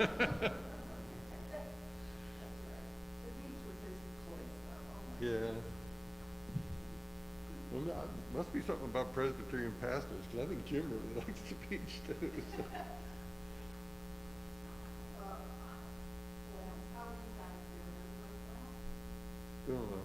Yeah. Well, must be something about Presbyterian pastors, because I think Jim really likes the beach too. So. Don't know.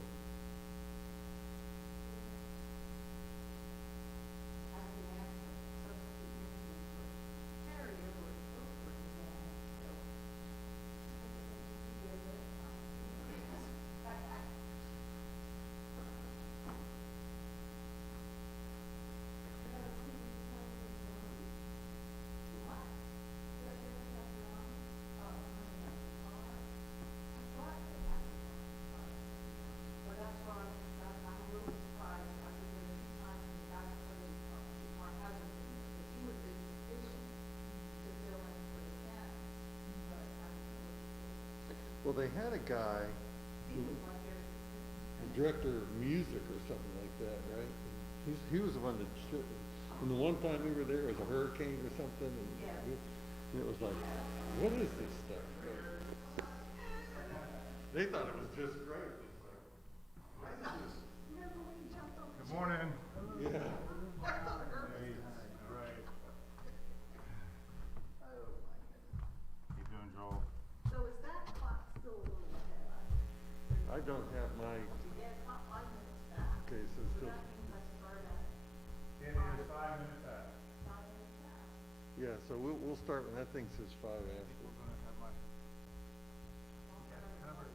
Well, they had a guy, a director of music or something like that, right? He was the one that, and the one time we were there, it was a hurricane or something, and it was like, what is this stuff? They thought it was just great. Good morning. Yeah. I don't have my, okay, so still. It is 5 minutes past. Yeah, so we'll start when that thing says 5 after. We're gonna have my, covered.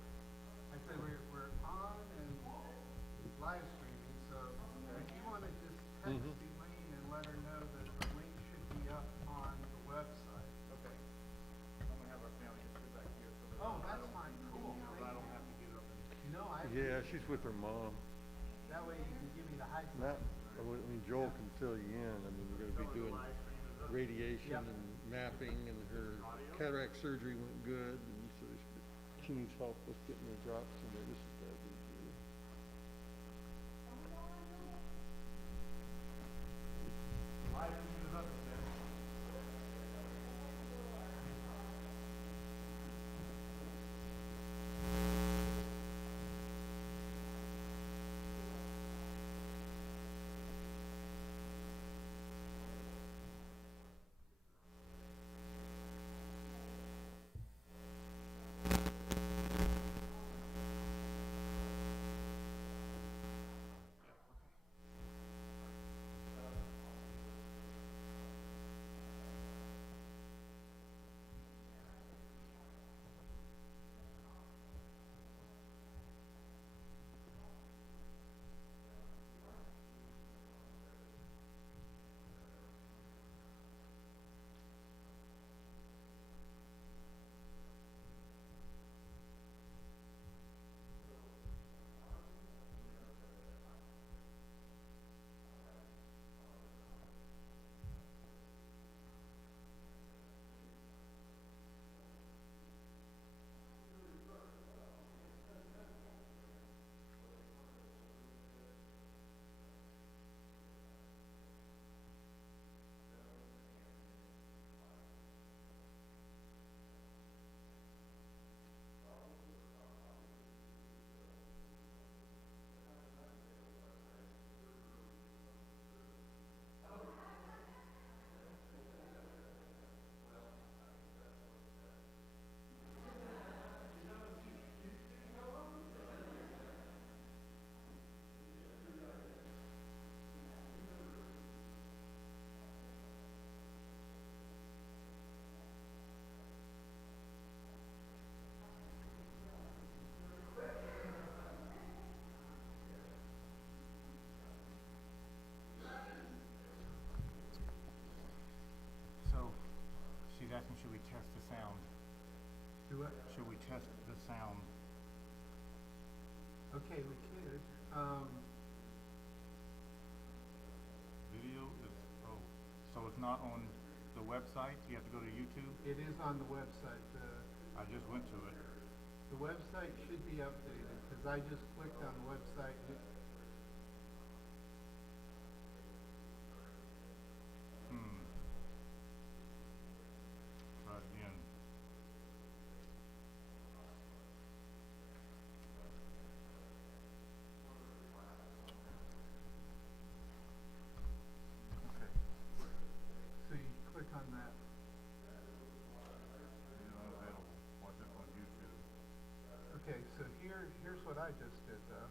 Actually, we're on and live streaming, so if you wanna just text Elaine and let her know that the link should be up on the website. Okay. I'm gonna have our family just sit back here so that. Oh, that's fine, cool. I don't have to get up and. No, Yeah, she's with her mom. That way you can give me the high Not, sign. I mean, Joel can fill you in. I mean, we're gonna be doing radiation and mapping, and her cataract surgery went good, and so she needs help with getting the drops in there. This is bad news for you. Live stream is up there. She's asking, should we test the sound? Do what? Should we test the sound? Okay, we could. Video is, so it's not on the website? You have to go to YouTube? It is on the website. I just went to it. The website should be updated, because I just clicked on the website. Try it again. I just did though.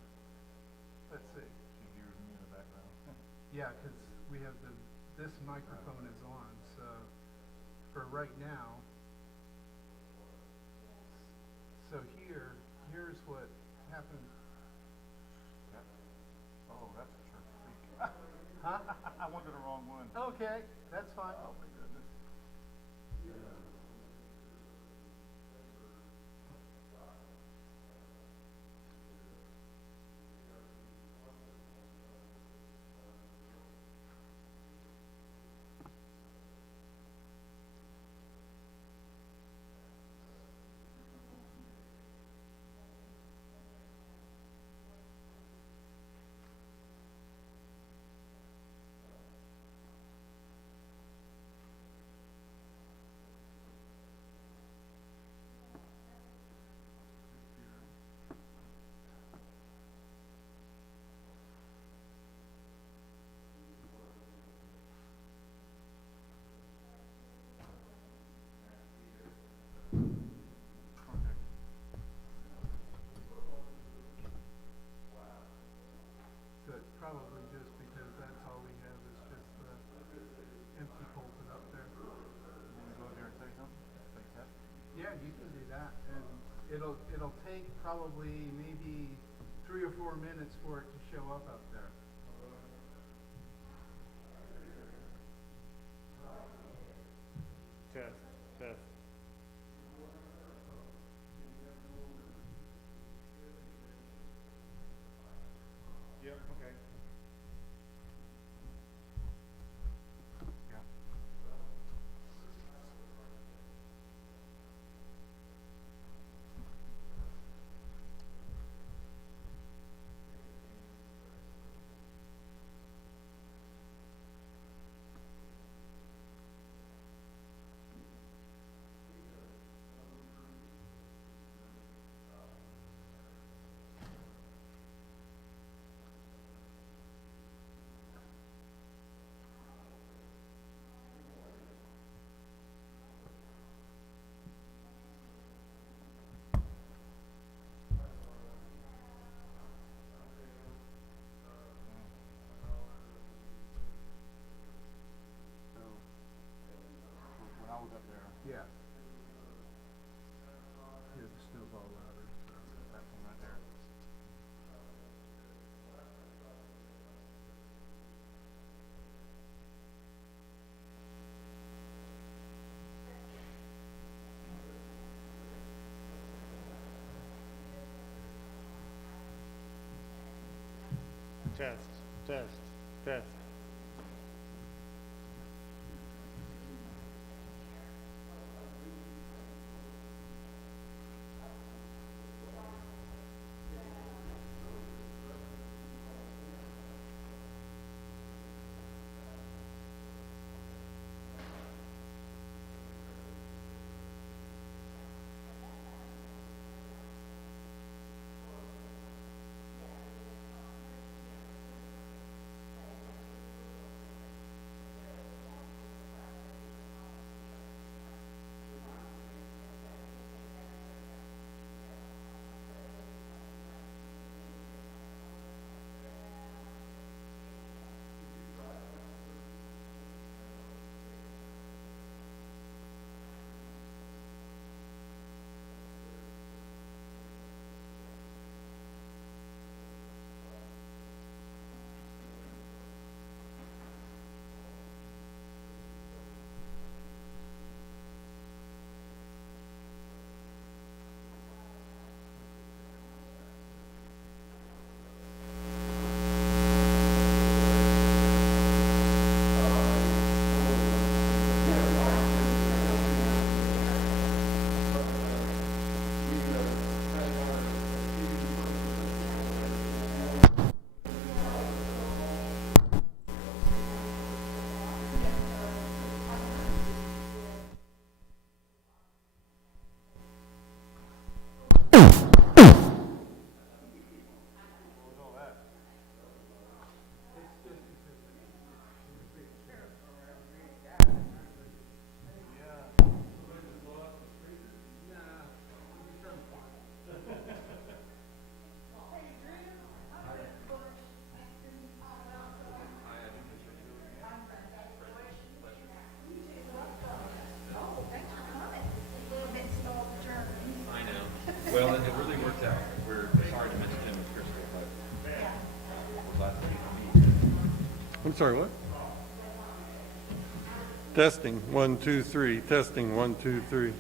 Let's see. She hears me in the background. Yeah, because we have this microphone is on, so for right now. So here's what happened. That's a church freak. Huh? I went to the wrong one. Okay, that's fine. Oh my goodness. So it's probably just because that's all we have is just the empty pulpit up there. You want to go there and say something? Say test? Yeah, you can do that, and it'll take probably maybe 3 or 4 minutes for it to show up there. Test. Test. Yep, okay. Yeah. So, when I was up there, Yeah. Here's the snowball ladder. So. that one right there. Test. Test. Test. Well, it really worked out. We're sorry to miss Jim and Crystal, but we're glad to be here. I'm sorry, what? Testing, 1, 2, 3, testing, 1, 2, 3.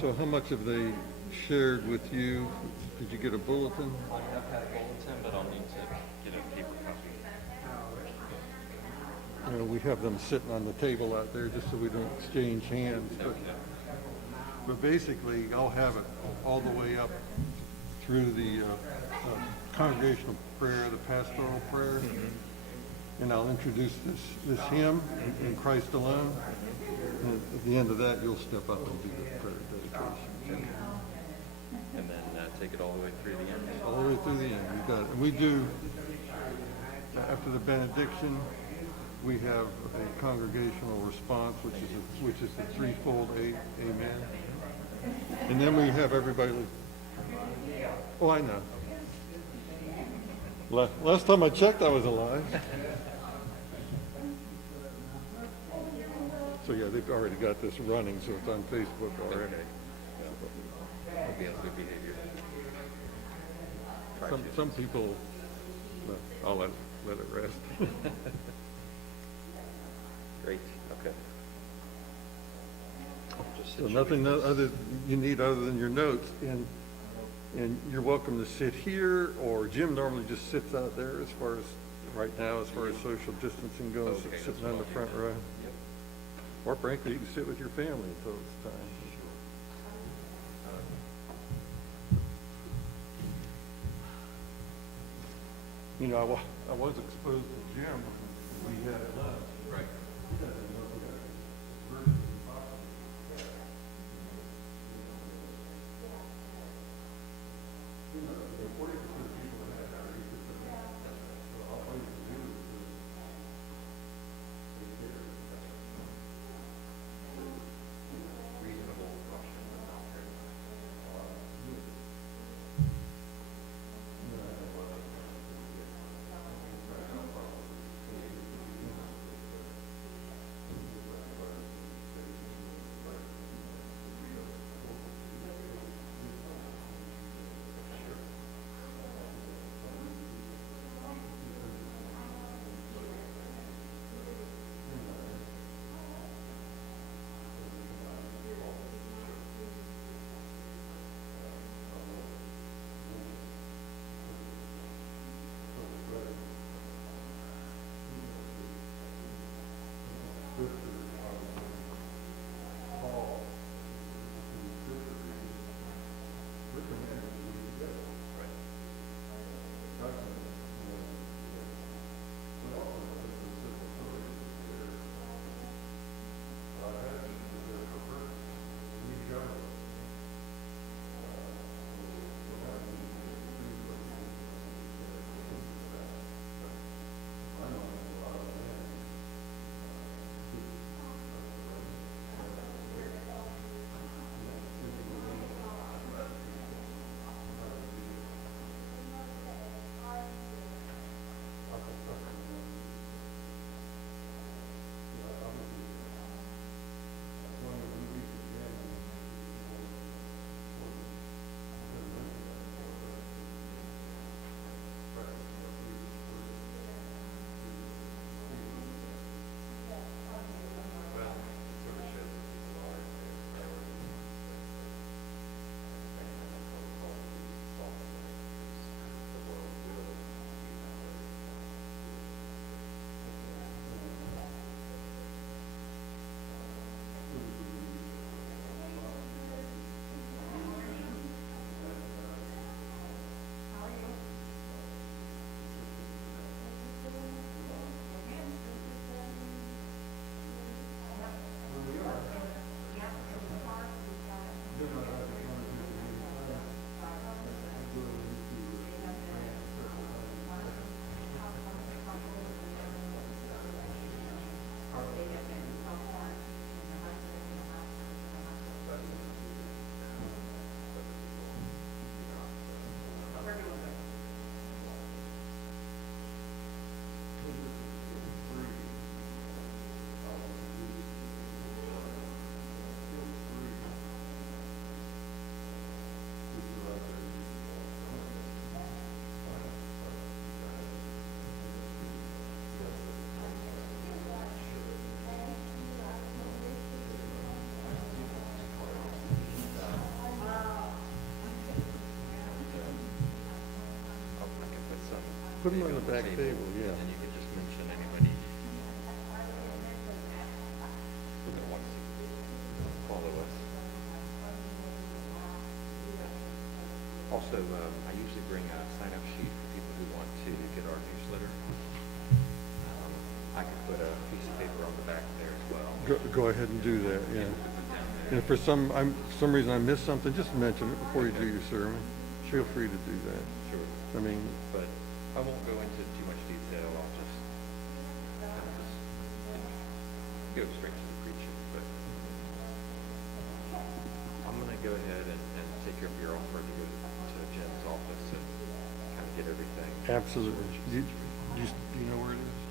So how much have they shared with you? Did you get a bulletin? I have had a bulletin, but I'll need to get a paper copy. We have them sitting on the table out there just so we don't exchange hands. But basically, I'll have it all the way up through the congregational prayer, the pastoral prayer. And I'll introduce this hymn, In Christ Alone. And at the end of that, you'll step up and do the prayer dedication. And then take it all the way through the end. All the way through the end. You got it. And we do, after the benediction, we have a congregational response, which is the threefold amen. And then we have everybody. Oh, I know. Last time I checked, I was alive. So yeah, they've already got this running, so it's on Facebook already. I'll be on good behavior. Some people, well, I'll let it rest. Great. Okay. Just So nothing you need other than your notes, and you're welcome to sit here, or Jim normally just sits out there as far as social distancing goes, Okay, sitting that's on the fine. front row. Yep. Or frankly, you can sit with your family until it's time. You know, I was exposed to Jim when we had lunch. Right. Reasonable question. Put 'em maybe on the back table, yeah. And then you could just mention anybody that wants to follow us. Also, I usually bring a sign-up sheet for people who want to get our newsletter. I could put a piece of paper on the back there as well. Go ahead and do that, yeah. And if for some reason I missed something, just mention it before you do your sermon. Feel free to do that. Sure. I mean, But I won't go into too much detail. I'll just kind of just go straight to the preaching. But I'm going to go ahead and take your offer to go to Jim's office and kind of get everything. absolutely. Do you know where it is?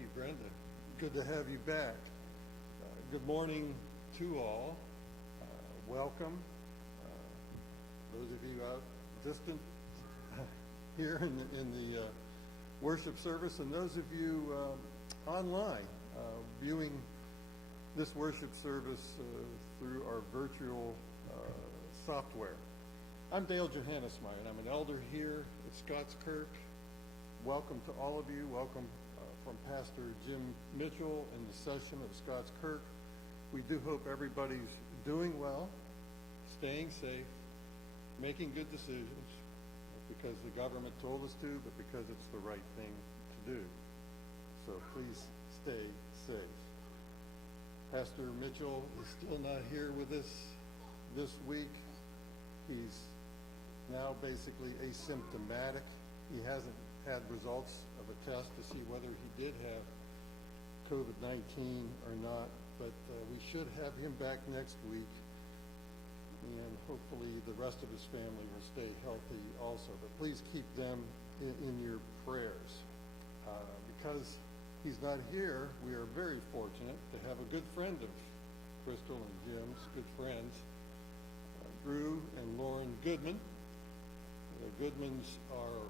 you, Brenda. Good to have you back. Good morning to all. Welcome. Those of you out distant here in the worship service, and those of you online viewing this worship service through our virtual software. I'm Dale Johannesmeyer, and I'm an elder here at Scots Kirk. Welcome to all of you. Welcome from Pastor Jim Mitchell in the session of Scots Kirk. We do hope everybody's doing well, staying safe, making good decisions, not because the government told us to, but because it's the right thing to do. So please stay safe. Pastor Mitchell is still not here with us this week. He's now basically asymptomatic. He hasn't had results of a test to see whether he did have COVID-19 or not, but we should have him back next week, and hopefully the rest of his family will stay healthy also. But please keep them in your prayers. Because he's not here, we are very fortunate to have a good friend of Crystal and Jim's, good friends, Drew and Lauren Goodman. The Goodmans are,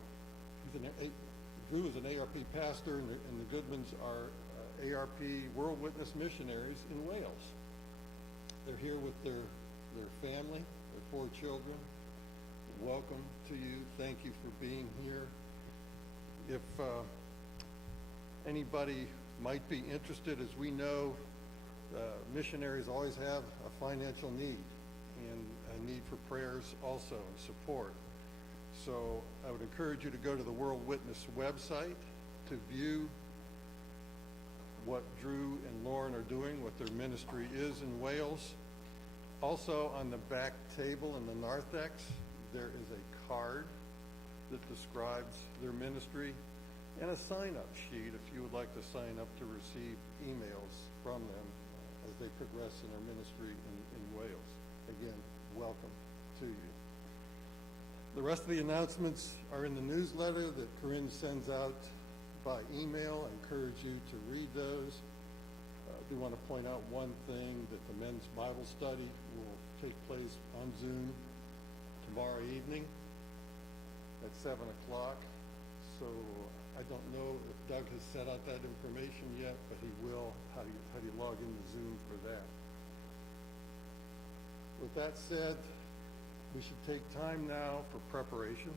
Drew is an ARP pastor, and the Goodmans are ARP World Witness missionaries in Wales. They're here with their family, their 4 children. Welcome to you. Thank you for being here. If anybody might be interested, as we know, missionaries always have a financial need and a need for prayers also and support. So I would encourage you to go to the World Witness website to view what Drew and Lauren are doing, what their ministry is in Wales. Also on the back table in the narthex, there is a card that describes their ministry and a sign-up sheet if you would like to sign up to receive emails from them as they progress in their ministry in Wales. Again, welcome to you. The rest of the announcements are in the newsletter that Corinne sends out by email. I encourage you to read those. I do want to point out one thing, that the men's Bible study will take place on Zoom tomorrow evening at 7 o'clock. So I don't know if Doug has set out that information yet, but he will. How do you log into Zoom for that? With that said, we should take time now for preparation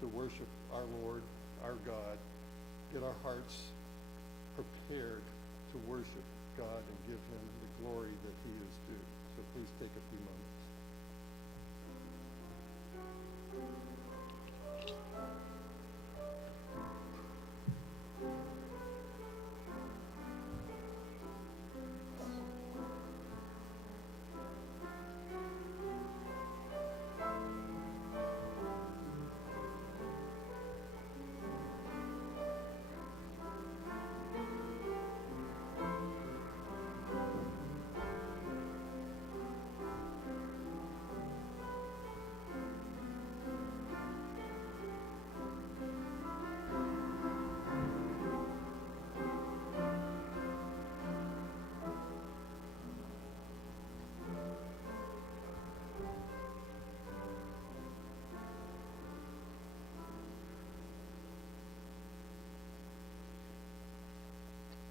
to worship our Lord, our God, get our hearts prepared to worship God and give him the glory that he is due. So please take a few moments.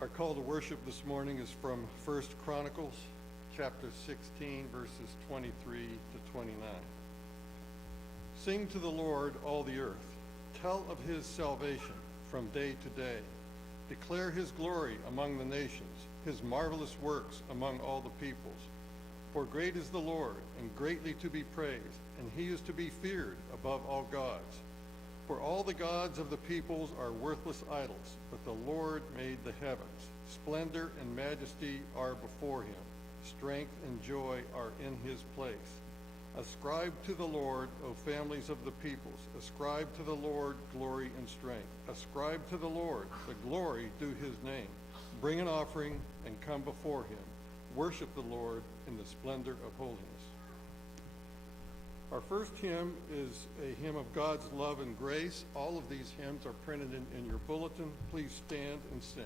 Our call to worship this morning is from 1 Chronicles, chapter 16, verses 23 to 29. Sing to the Lord, all the earth. Tell of his salvation from day to day. Declare his glory among the nations, his marvelous works among all the peoples. For great is the Lord, and greatly to be praised, and he is to be feared above all gods. For all the gods of the peoples are worthless idols, but the Lord made the heavens. Splendor and majesty are before him. Strength and joy are in his place. Ascribe to the Lord, O families of the peoples. Ascribe to the Lord glory and strength. Ascribe to the Lord the glory due his name. Bring an offering and come before him. Worship the Lord in the splendor of holiness. Our first hymn is a hymn of God's love and grace. All of these hymns are printed in your bulletin. Please stand and sing.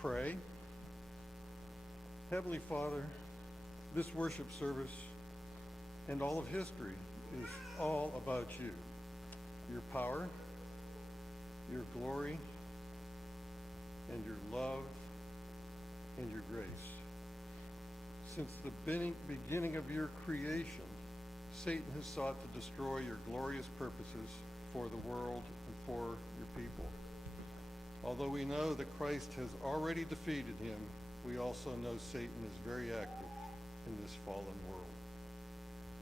pray. Heavenly Father, this worship service and all of history is all about you, your power, your glory, and your love and your grace. Since the beginning of your creation, Satan has sought to destroy your glorious purposes for the world and for your people. Although we know that Christ has already defeated him, we also know Satan is very active in this fallen world.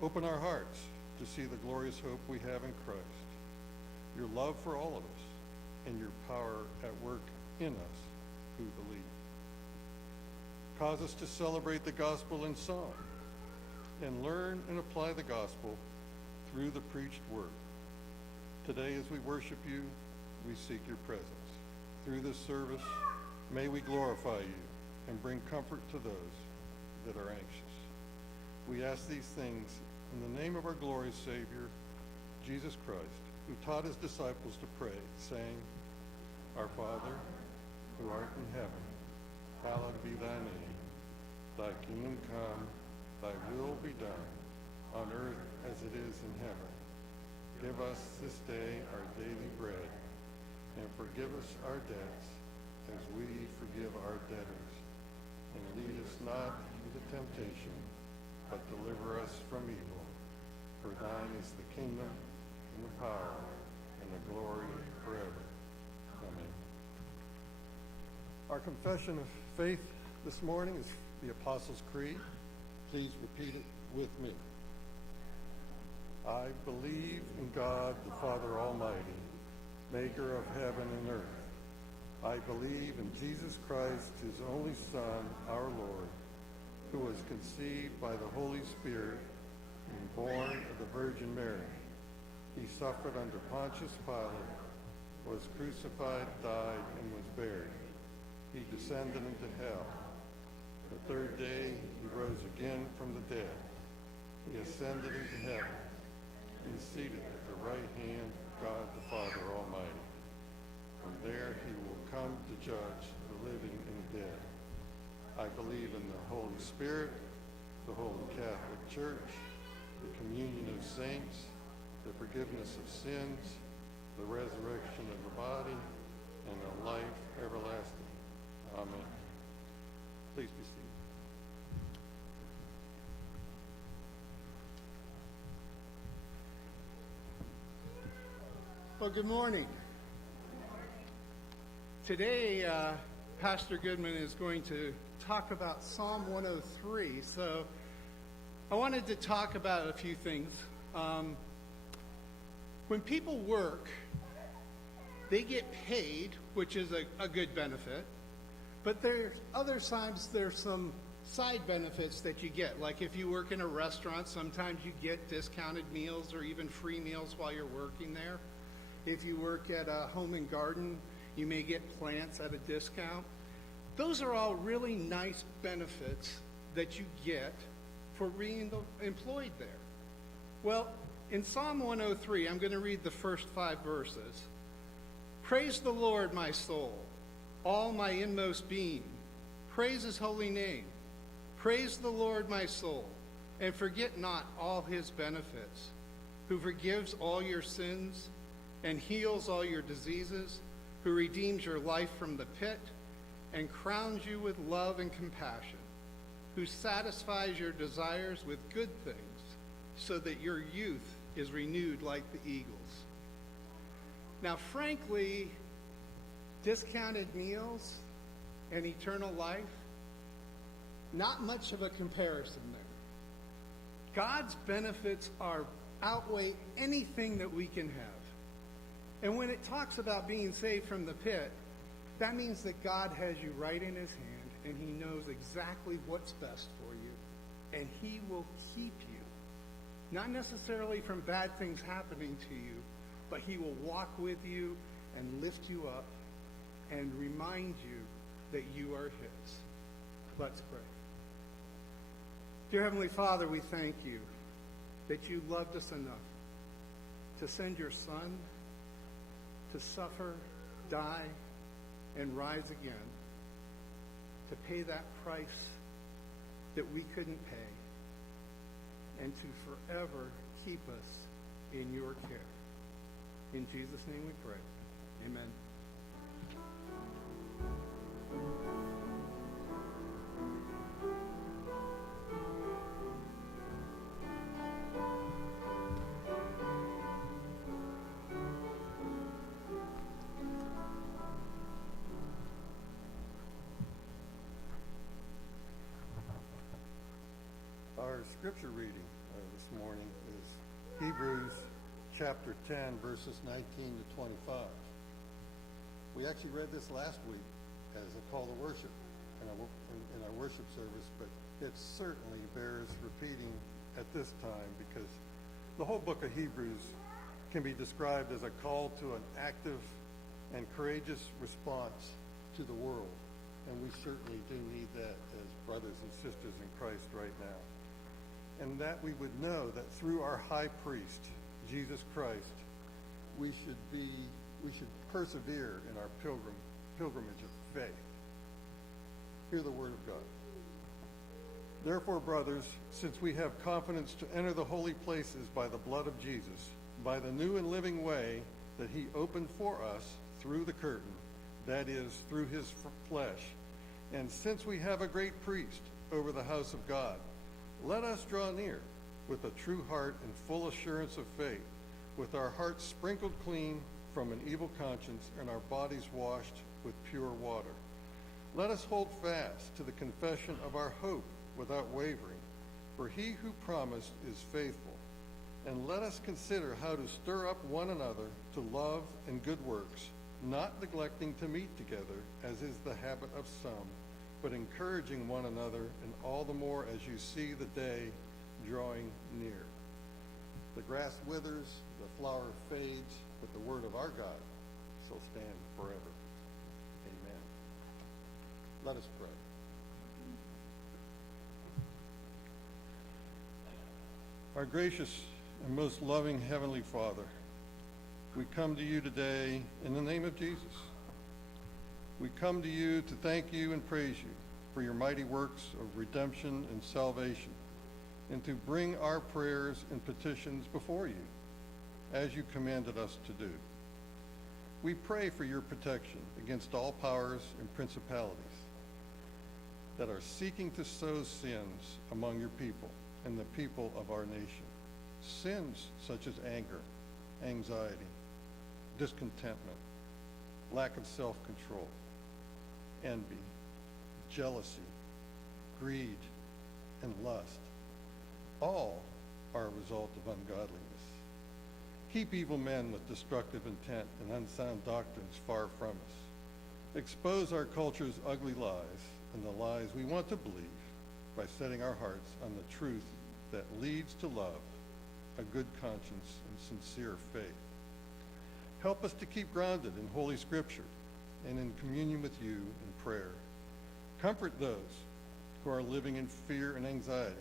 Open our hearts to see the glorious hope we have in Christ, your love for all of us, and your power at work in us who believe. Cause us to celebrate the gospel in song and learn and apply the gospel through the preached word. Today, as we worship you, we seek your presence. Through this service, may we glorify you and bring comfort to those that are anxious. We ask these things in the name of our glorious Savior, Jesus Christ, who taught his disciples to pray, saying, Our Father, who art in heaven, hallowed be thy name. Thy kingdom come, thy will be done, on earth as it is in heaven. Give us this day our daily bread, and forgive us our debts as we forgive our debtors. And lead us not into temptation, but deliver us from evil. For thine is the kingdom, and the power, and the glory forever. Amen. Our confession of faith this morning is the Apostles' Creed. Please repeat it with me. I believe in God, the Father Almighty, maker of heaven and earth. I believe in Jesus Christ, his only Son, our Lord, who was conceived by the Holy Spirit and born of the Virgin Mary. He suffered under Pontius Pilate, was crucified, died, and was buried. He descended into hell. The third day he rose again from the dead. He ascended into heaven. He is seated at the right hand of God the Father Almighty. From there he will come to judge the living and the dead. I believe in the Holy Spirit, the Holy Catholic Church, the communion of saints, the forgiveness of sins, the resurrection of the body, and the life everlasting. Amen. Please be seated. Well, good morning. Today, Pastor Goodman is going to talk about Psalm 103. So I wanted to talk about a few things. When people work, they get paid, which is a good benefit. But there's other times there's some side benefits that you get. Like if you work in a restaurant, sometimes you get discounted meals or even free meals while you're working there. If you work at a home and garden, you may get plants at a discount. Those are all really nice benefits that you get for being employed there. Well, in Psalm 103, I'm going to read the first 5 verses. Praise the Lord, my soul, all my inmost being. Praise his holy name. Praise the Lord, my soul, and forget not all his benefits, who forgives all your sins and heals all your diseases, who redeems your life from the pit and crowns you with love and compassion, who satisfies your desires with good things, so that your youth is renewed like the eagles. Now, frankly, discounted meals and eternal life, not much of a comparison there. God's benefits outweigh anything that we can have. And when it talks about being saved from the pit, that means that God has you right in his hand, and he knows exactly what's best for you, and he will keep you. Not necessarily from bad things happening to you, but he will walk with you and lift you up and remind you that you are his. Let's pray. Dear Heavenly Father, we thank you that you loved us enough to send your Son to suffer, die, and rise again to pay that price that we couldn't pay, and to forever keep us in your care. In Jesus' name we pray. Amen. Our scripture reading this morning is Hebrews chapter 10, verses 19 to 25. We actually read this last week as a call to worship in our worship service, but it certainly bears repeating at this time because the whole book of Hebrews can be described as a call to an active and courageous response to the world. And we certainly do need that as brothers and sisters in Christ right now. And that we would know that through our high priest, Jesus Christ, we should persevere in our pilgrimage of faith. Hear the word of God. Therefore, brothers, since we have confidence to enter the holy places by the blood of Jesus, by the new and living way that he opened for us through the curtain, that is, through his flesh, and since we have a great priest over the house of God, let us draw near with a true heart and full assurance of faith, with our hearts sprinkled clean from an evil conscience and our bodies washed with pure water. Let us hold fast to the confession of our hope without wavering, for he who promised is faithful. And let us consider how to stir up one another to love and good works, not neglecting to meet together, as is the habit of some, but encouraging one another, and all the more as you see the day drawing near. The grass withers, the flower fades, but the word of our God shall stand forever. Amen. Let us pray. Our gracious and most loving Heavenly Father, we come to you today in the name of Jesus. We come to you to thank you and praise you for your mighty works of redemption and salvation, and to bring our prayers and petitions before you, as you commanded us to do. We pray for your protection against all powers and principalities that are seeking to sow sins among your people and the people of our nation. Sins such as anger, anxiety, discontentment, lack of self-control, envy, jealousy, greed, and lust. All are a result of ungodliness. Keep evil men with destructive intent and unsound doctrines far from us. Expose our culture's ugly lies and the lies we want to believe by setting our hearts on the truth that leads to love, a good conscience, and sincere faith. Help us to keep grounded in Holy Scripture and in communion with you in prayer. Comfort those who are living in fear and anxiety.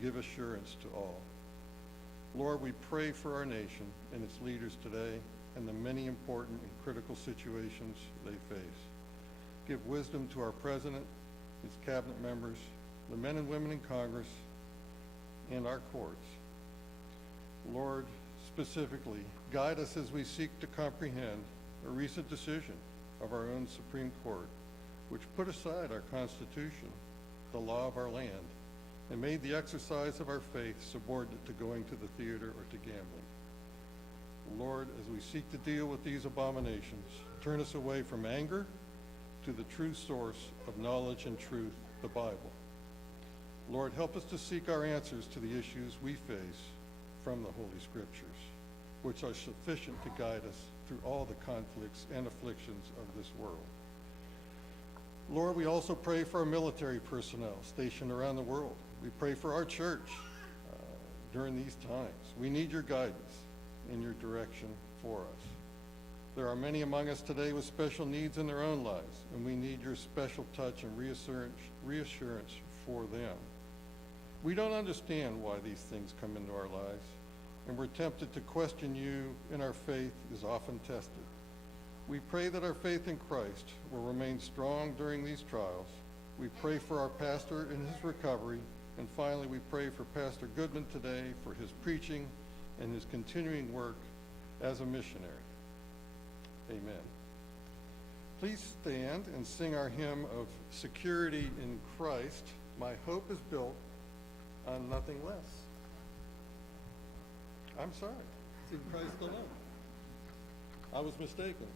Give assurance to all. Lord, we pray for our nation and its leaders today and the many important and critical situations they face. Give wisdom to our president, his cabinet members, the men and women in Congress, and our courts. Lord, specifically, guide us as we seek to comprehend a recent decision of our own Supreme Court, which put aside our Constitution, the law of our land, and made the exercise of our faith subordinate to going to the theater or to gambling. Lord, as we seek to deal with these abominations, turn us away from anger to the true source of knowledge and truth, the Bible. Lord, help us to seek our answers to the issues we face from the Holy Scriptures, which are sufficient to guide us through all the conflicts and afflictions of this world. Lord, we also pray for our military personnel stationed around the world. We pray for our church during these times. We need your guidance and your direction for us. There are many among us today with special needs in their own lives, and we need your special touch and reassurance for them. We don't understand why these things come into our lives, and we're tempted to question you, and our faith is often tested. We pray that our faith in Christ will remain strong during these trials, We pray for our pastor in his recovery. And finally, we pray for Pastor Goodman today for his preaching and his continuing work as a missionary. Amen. Please stand and sing our hymn of security in Christ. My hope is built on nothing less. I'm sorry. It's in Christ alone. I was mistaken.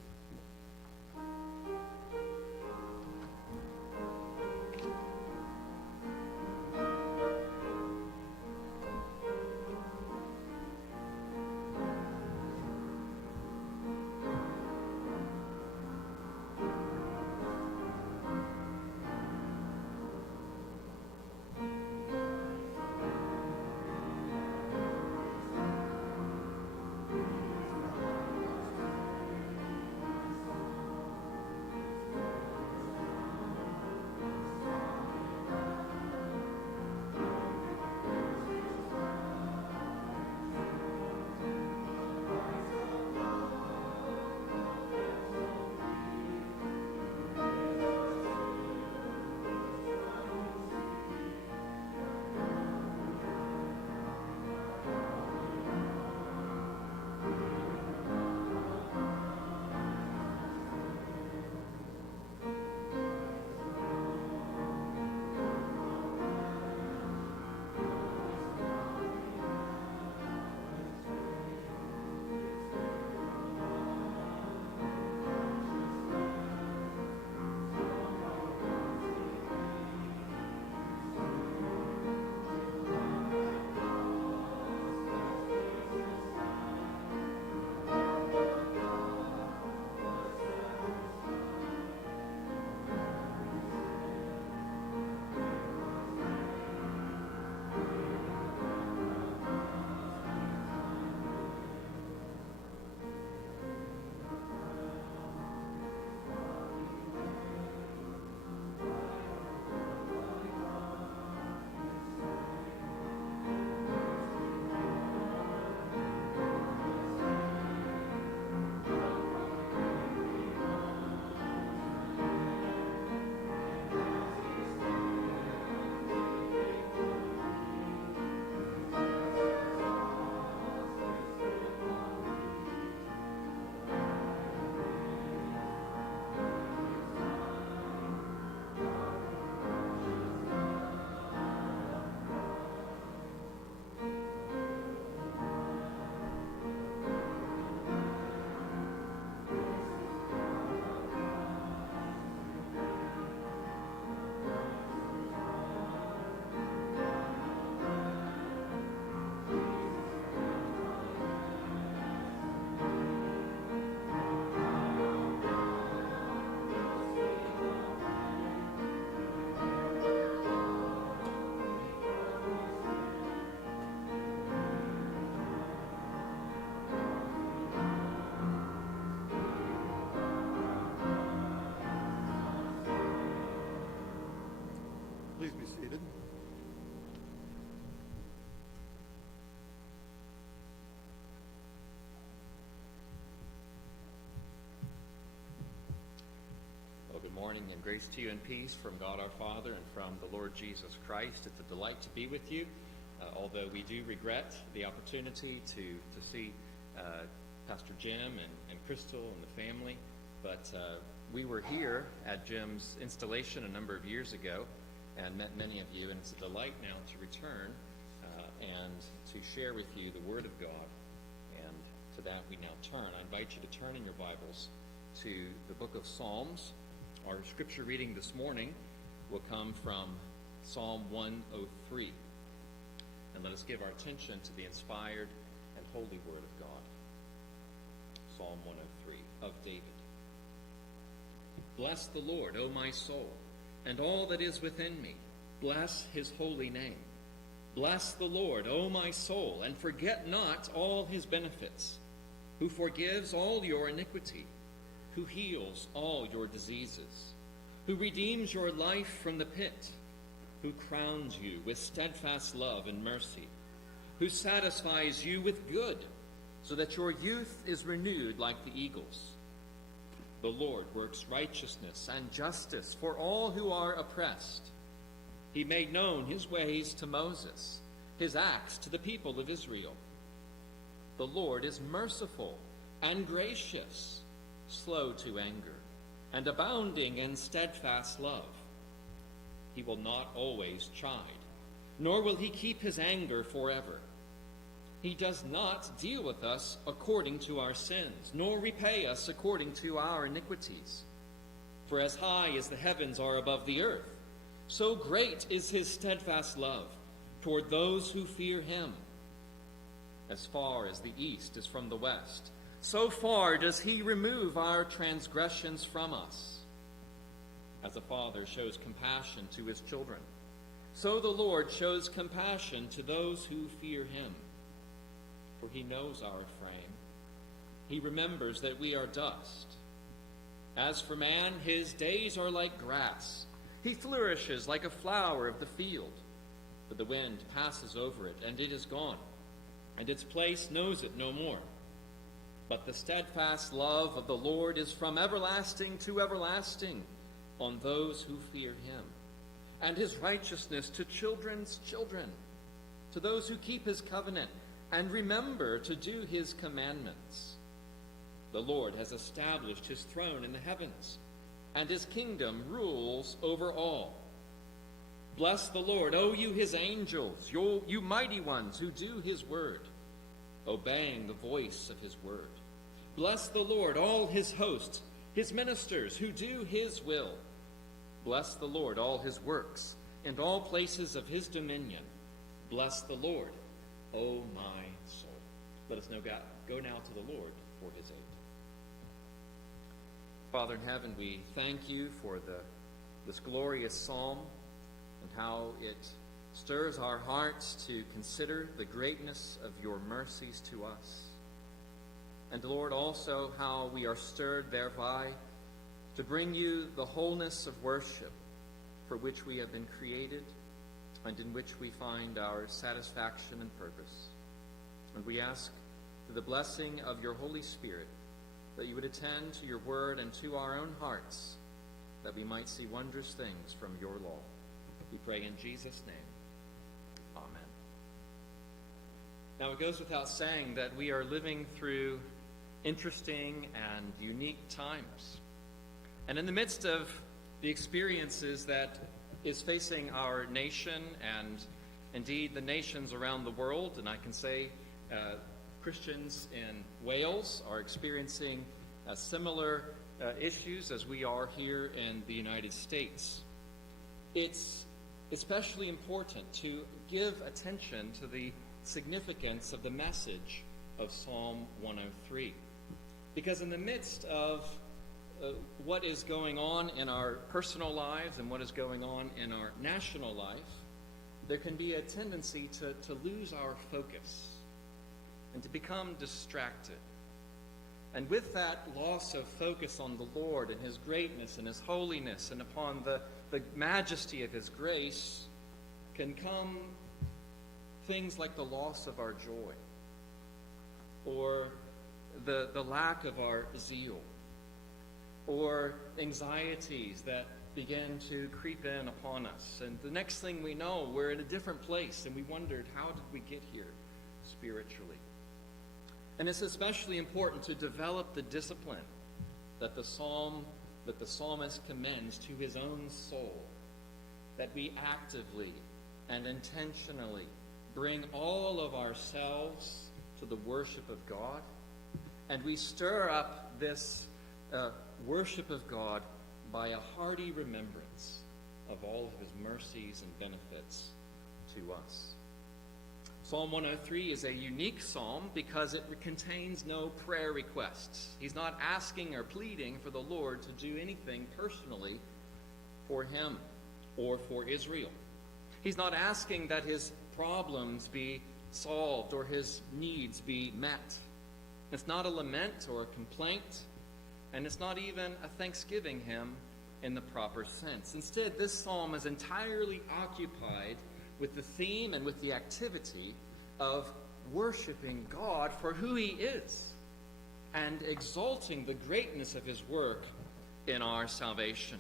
Please be seated. Well, good morning and grace to you and peace from God our Father and from the Lord Jesus Christ. It's a delight to be with you, although we do regret the opportunity to see Pastor Jim and Crystal and the family. But we were here at Jim's installation a number of years ago and met many of you, and it's a delight now to return and to share with you the Word of God. And to that we now turn. I invite you to turn in your Bibles to the book of Psalms. Our scripture reading this morning will come from Psalm 103. And let us give our attention to the inspired and holy Word of God. Psalm 103 of David. Bless the Lord, O my soul, and all that is within me. Bless his holy name. Bless the Lord, O my soul, and forget not all his benefits, who forgives all your iniquity, who heals all your diseases, who redeems your life from the pit, who crowns you with steadfast love and mercy, who satisfies you with good, so that your youth is renewed like the eagles. The Lord works righteousness and justice for all who are oppressed. He made known his ways to Moses, his acts to the people of Israel. The Lord is merciful and gracious, slow to anger, and abounding in steadfast love. He will not always chide, nor will he keep his anger forever. He does not deal with us according to our sins, nor repay us according to our iniquities. For as high as the heavens are above the earth, so great is his steadfast love toward those who fear him. As far as the east is from the west, so far does he remove our transgressions from us. As a father shows compassion to his children, so the Lord shows compassion to those who fear him. For he knows our frame. He remembers that we are dust. As for man, his days are like grass. He flourishes like a flower of the field. But the wind passes over it, and it is gone, and its place knows it no more. But the steadfast love of the Lord is from everlasting to everlasting on those who fear him, and his righteousness to children's children, to those who keep his covenant and remember to do his commandments. The Lord has established his throne in the heavens, and his kingdom rules over all. Bless the Lord, O you his angels, you mighty ones who do his word, obeying the voice of his word. Bless the Lord, all his hosts, his ministers who do his will. Bless the Lord, all his works, and all places of his dominion. Bless the Lord, O my soul. Let us go now to the Lord for his aid. Father in heaven, we thank you for this glorious psalm and how it stirs our hearts to consider the greatness of your mercies to us. And Lord, also how we are stirred thereby to bring you the wholeness of worship for which we have been created and in which we find our satisfaction and purpose. And we ask for the blessing of your Holy Spirit, that you would attend to your word and to our own hearts, that we might see wondrous things from your law. We pray in Jesus' name. Amen. Now, it goes without saying that we are living through interesting and unique times. And in the midst of the experiences that is facing our nation and indeed the nations around the world, and I can say Christians in Wales are experiencing similar issues as we are here in the United States. It's especially important to give attention to the significance of the message of Psalm 103. Because in the midst of what is going on in our personal lives and what is going on in our national life, there can be a tendency to lose our focus and to become distracted. And with that loss of focus on the Lord and his greatness and his holiness and upon the majesty of his grace can come things like the loss of our joy or the lack of our zeal or anxieties that begin to creep in upon us. And the next thing we know, we're in a different place and we wondered, how did we get here spiritually? And it's especially important to develop the discipline that the psalmist commends to his own soul, that we actively and intentionally bring all of ourselves to the worship of God, and we stir up this worship of God by a hearty remembrance of all of his mercies and benefits to us. Psalm 103 is a unique psalm because it contains no prayer requests. He's not asking or pleading for the Lord to do anything personally for him or for Israel. He's not asking that his problems be solved or his needs be met. It's not a lament or a complaint, and it's not even a thanksgiving hymn in the proper sense. Instead, this psalm is entirely occupied with the theme and with the activity of worshiping God for who he is, and exalting the greatness of his work in our salvation.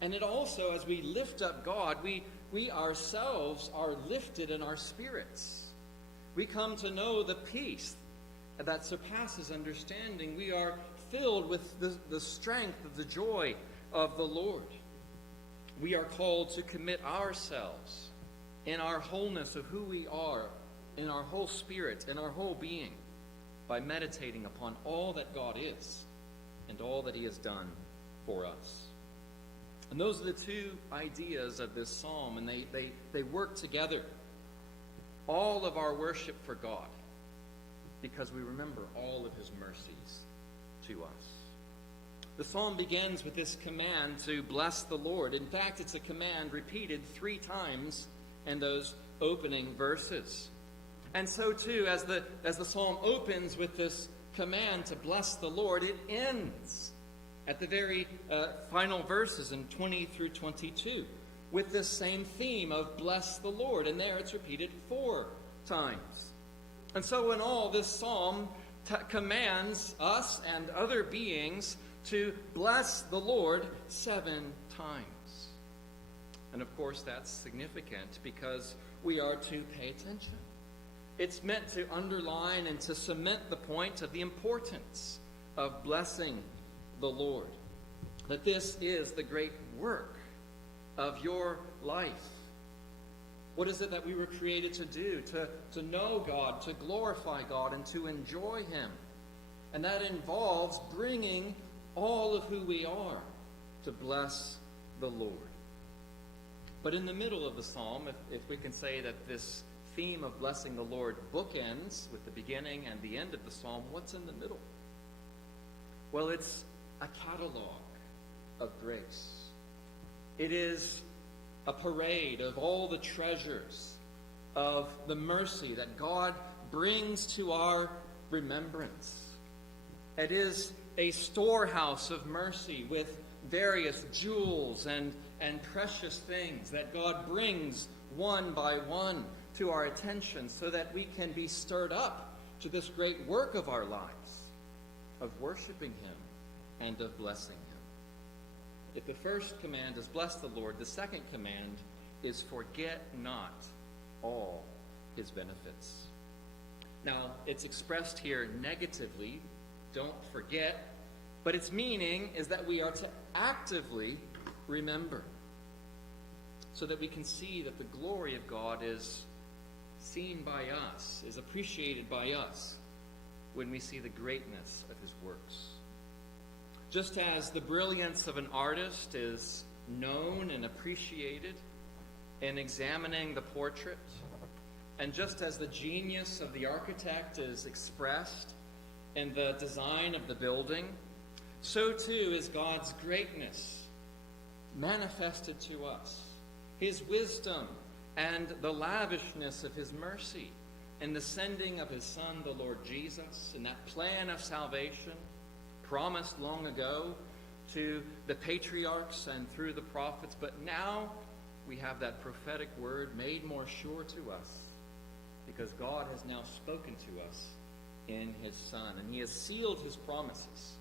And it also, as we lift up God, we ourselves are lifted in our spirits. We come to know the peace that surpasses understanding. We are filled with the strength of the joy of the Lord. We are called to commit ourselves in our wholeness of who we are, in our whole spirit, in our whole being, by meditating upon all that God is and all that he has done for us. And those are the two ideas of this psalm, and they work together. All of our worship for God, because we remember all of his mercies to us. The psalm begins with this command to bless the Lord. In fact, it's a command repeated 3 times in those opening verses. And so too, as the psalm opens with this command to bless the Lord, it ends at the very final verses in 20 through 22 with this same theme of bless the Lord. And there it's repeated 4 times. And so in all, this psalm commands us and other beings to bless the Lord 7 times. And of course that's significant because we are to pay attention. It's meant to underline and to cement the point of the importance of blessing the Lord. That this is the great work of your life. What is it that we were created to do? To know God, to glorify God, and to enjoy him. And that involves bringing all of who we are to bless the Lord. But in the middle of the psalm, if we can say that this theme of blessing the Lord bookends with the beginning and the end of the psalm, what's in the middle? Well, it's a catalog of grace. It is a parade of all the treasures of the mercy that God brings to our remembrance. It is a storehouse of mercy with various jewels and precious things that God brings one by one to our attention so that we can be stirred up to this great work of our lives, of worshiping him and of blessing him. If the first command is bless the Lord, the second command is forget not all his benefits. Now, it's expressed here negatively, don't forget, but its meaning is that we are to actively remember so that we can see that the glory of God is seen by us, is appreciated by us when we see the greatness of his works. Just as the brilliance of an artist is known and appreciated in examining the portrait, and just as the genius of the architect is expressed in the design of the building, so too is God's greatness manifested to us, his wisdom and the lavishness of his mercy in the sending of his Son, the Lord Jesus, in that plan of salvation promised long ago to the patriarchs and through the prophets. But now we have that prophetic word made more sure to us because God has now spoken to us in his Son, and he has sealed his promises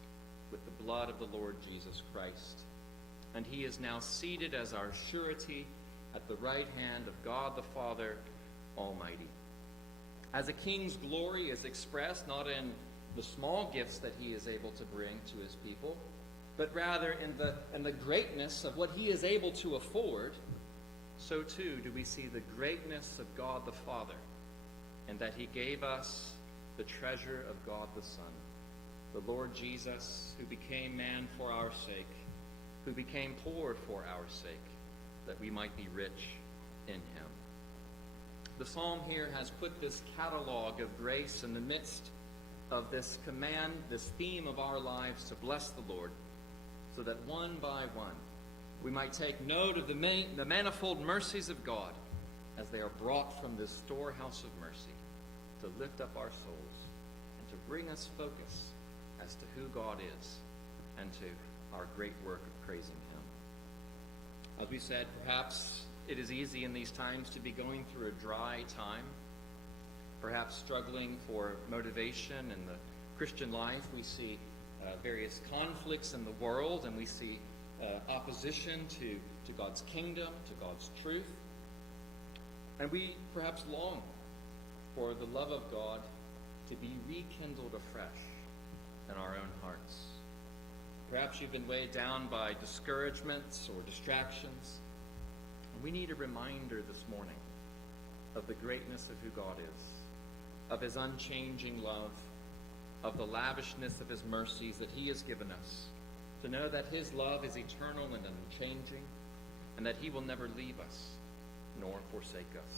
with the blood of the Lord Jesus Christ. And he is now seated as our surety at the right hand of God the Father Almighty. As a king's glory is expressed not in the small gifts that he is able to bring to his people, but rather in the greatness of what he is able to afford, so too do we see the greatness of God the Father, and that he gave us the treasure of God the Son, the Lord Jesus, who became man for our sake, who became poor for our sake, that we might be rich in him. The psalm here has put this catalog of grace in the midst of this command, this theme of our lives to bless the Lord, so that one by one we might take note of the manifold mercies of God as they are brought from this storehouse of mercy to lift up our souls and to bring us focus as to who God is and to our great work of praising him. As we said, perhaps it is easy in these times to be going through a dry time, perhaps struggling for motivation in Christian life. We see various conflicts in the world, and we see opposition to God's kingdom, to God's truth. And we perhaps long for the love of God to be rekindled afresh in our own hearts. Perhaps you've been weighed down by discouragements or distractions. And we need a reminder this morning of the greatness of who God is, of his unchanging love, of the lavishness of his mercies that he has given us, to know that his love is eternal and unchanging, and that he will never leave us nor forsake us.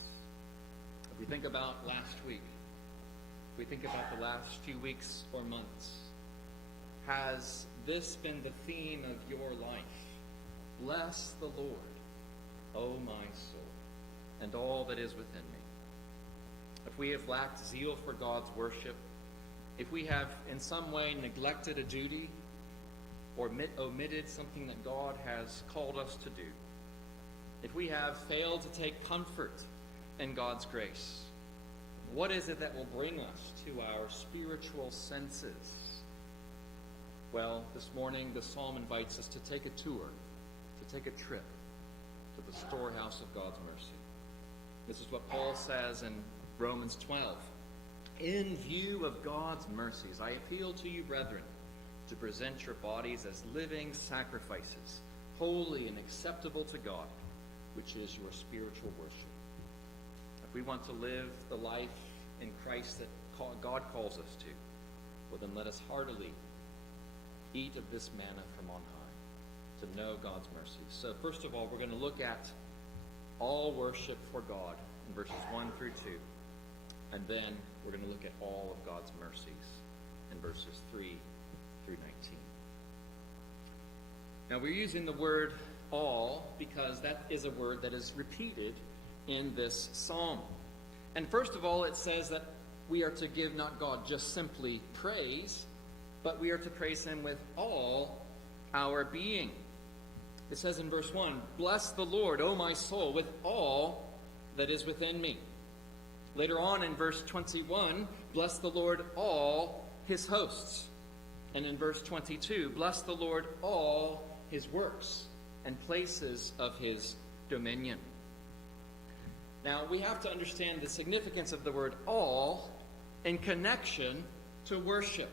If we think about last week, if we think about the last few weeks or months, has this been the theme of your life? Bless the Lord, O my soul, and all that is within me. If we have lacked zeal for God's worship, if we have in some way neglected a duty or omitted something that God has called us to do, if we have failed to take comfort in God's grace, what is it that will bring us to our spiritual senses? Well, this morning the psalm invites us to take a tour, to take a trip to the storehouse of God's mercy. This is what Paul says in Romans 12. In view of God's mercies, I appeal to you, brethren, to present your bodies as living sacrifices, holy and acceptable to God, which is your spiritual worship. If we want to live the life in Christ that God calls us to, well then let us heartily eat of this manna from on high, to know God's mercies. So first of all, we're going to look at all worship for God in verses 1 through 2. And then we're going to look at all of God's mercies in verses 3 through 19. Now we're using the word all because that is a word that is repeated in this psalm. And first of all, it says that we are to give not God just simply praise, but we are to praise him with all our being. It says in verse 1, bless the Lord, O my soul, with all that is within me. Later on in verse 21, bless the Lord, all his hosts. And in verse 22, bless the Lord, all his works and places of his dominion. Now, we have to understand the significance of the word all in connection to worship.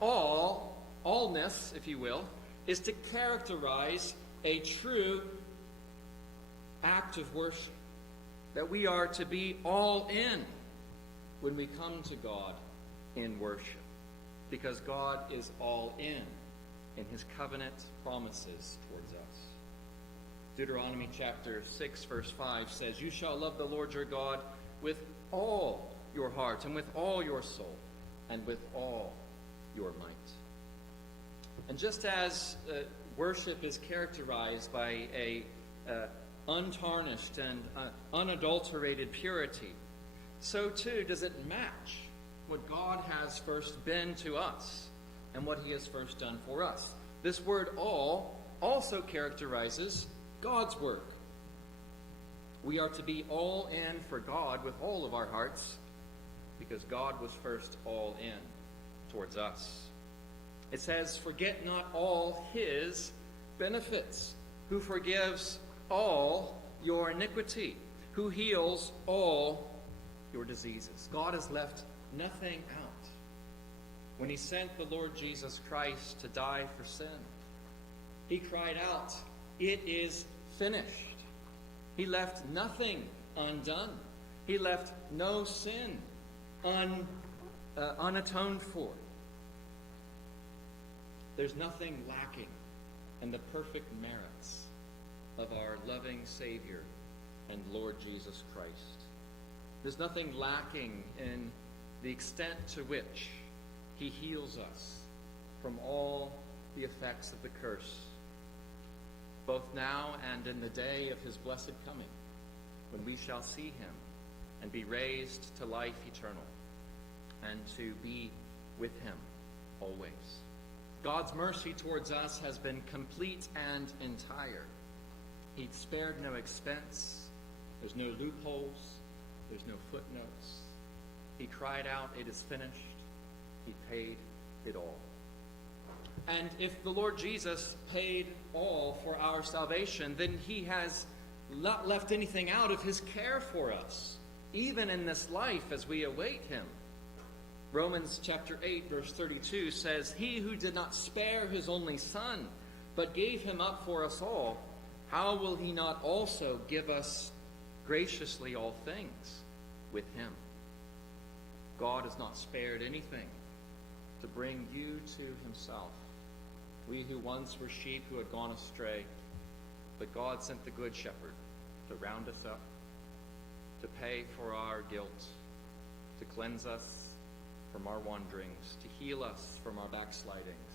Allness, if you will, is to characterize a true act of worship. That we are to be all in when we come to God in worship. Because God is all in his covenant promises towards us. Deuteronomy chapter 6 verse 5 says, you shall love the Lord your God with all your heart and with all your soul and with all your might. And just as worship is characterized by a untarnished and unadulterated purity, so too does it match what God has first been to us and what he has first done for us. This word all also characterizes God's work. We are to be all in for God with all of our hearts because God was first all in towards us. It says, forget not all his benefits, who forgives all your iniquity, who heals all your diseases. God has left nothing out. When he sent the Lord Jesus Christ to die for sin, he cried out, it is finished. He left nothing undone. He left no sin unatoned for. There's nothing lacking in the perfect merits of our loving Savior and Lord Jesus Christ. There's nothing lacking in the extent to which he heals us from all the effects of the curse, both now and in the day of his blessed coming, when we shall see him and be raised to life eternal and to be with him always. God's mercy towards us has been complete and entire. He spared no expense. There's no loopholes. There's no footnotes. He cried out, it is finished. He paid it all. And if the Lord Jesus paid all for our salvation, then he has not left anything out of his care for us, even in this life as we await him. Romans chapter 8, verse 32 says, "He who did not spare his only Son, but gave him up for us all, how will he not also give us graciously all things with him?" God has not spared anything to bring you to himself. We who once were sheep who had gone astray, but God sent the Good Shepherd to round us up, to pay for our guilt, to cleanse us from our wanderings, to heal us from our backslidings.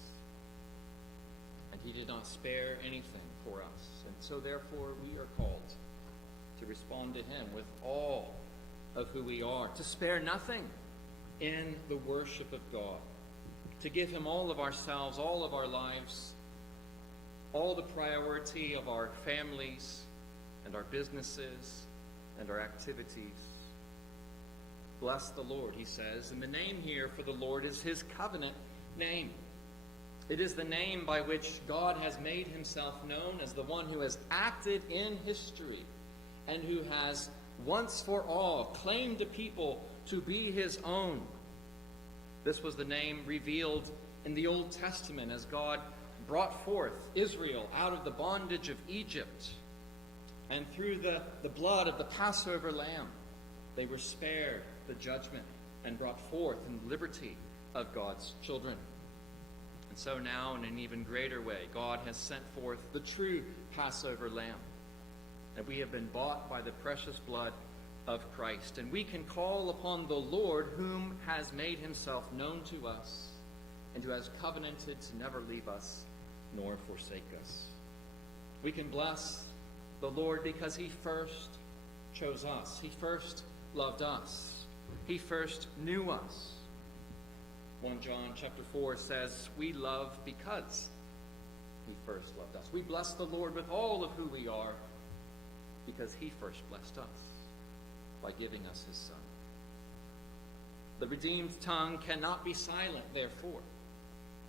And he did not spare anything for us. And so therefore we are called to respond to him with all of who we are, to spare nothing in the worship of God, to give him all of ourselves, all of our lives, all the priority of our families and our businesses and our activities. Bless the Lord, he says, and the name here for the Lord is his covenant name. It is the name by which God has made himself known as the one who has acted in history and who has once for all claimed a people to be his own. This was the name revealed in the Old Testament as God brought forth Israel out of the bondage of Egypt. And through the blood of the Passover lamb, they were spared the judgment and brought forth in liberty of God's children. And so now, in an even greater way, God has sent forth the true Passover lamb. And we have been bought by the precious blood of Christ. And we can call upon the Lord whom has made himself known to us and who has covenanted to never leave us nor forsake us. We can bless the Lord because he first chose us. He first loved us. He first knew us. 1 John chapter 4 says, we love because he first loved us. We bless the Lord with all of who we are because he first blessed us by giving us his Son. The redeemed tongue cannot be silent, therefore.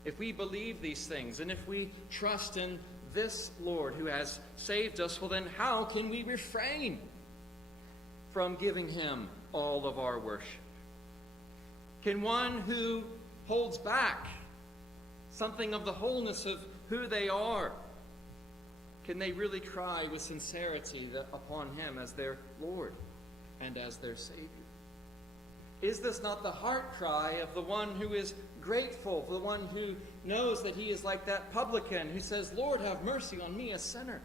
If we believe these things and if we trust in this Lord who has saved us, well then how can we refrain from giving him all of our worship? Can one who holds back something of the wholeness of who they are, can they really cry with sincerity upon him as their Lord and as their Savior? Is this not the heart cry of the one who is grateful, the one who knows that he is like that publican who says, Lord, have mercy on me, a sinner?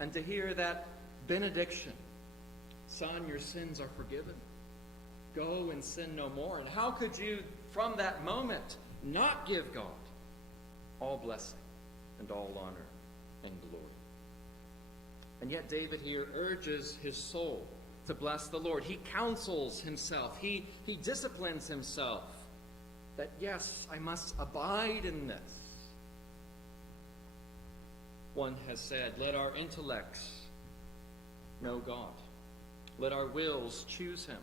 And to hear that benediction, son, your sins are forgiven. Go and sin no more. And how could you, from that moment, not give God all blessing and all honor and glory? And yet David here urges his soul to bless the Lord. He counsels himself. He disciplines himself that, yes, I must abide in this. One has said, let our intellects know God. Let our wills choose him.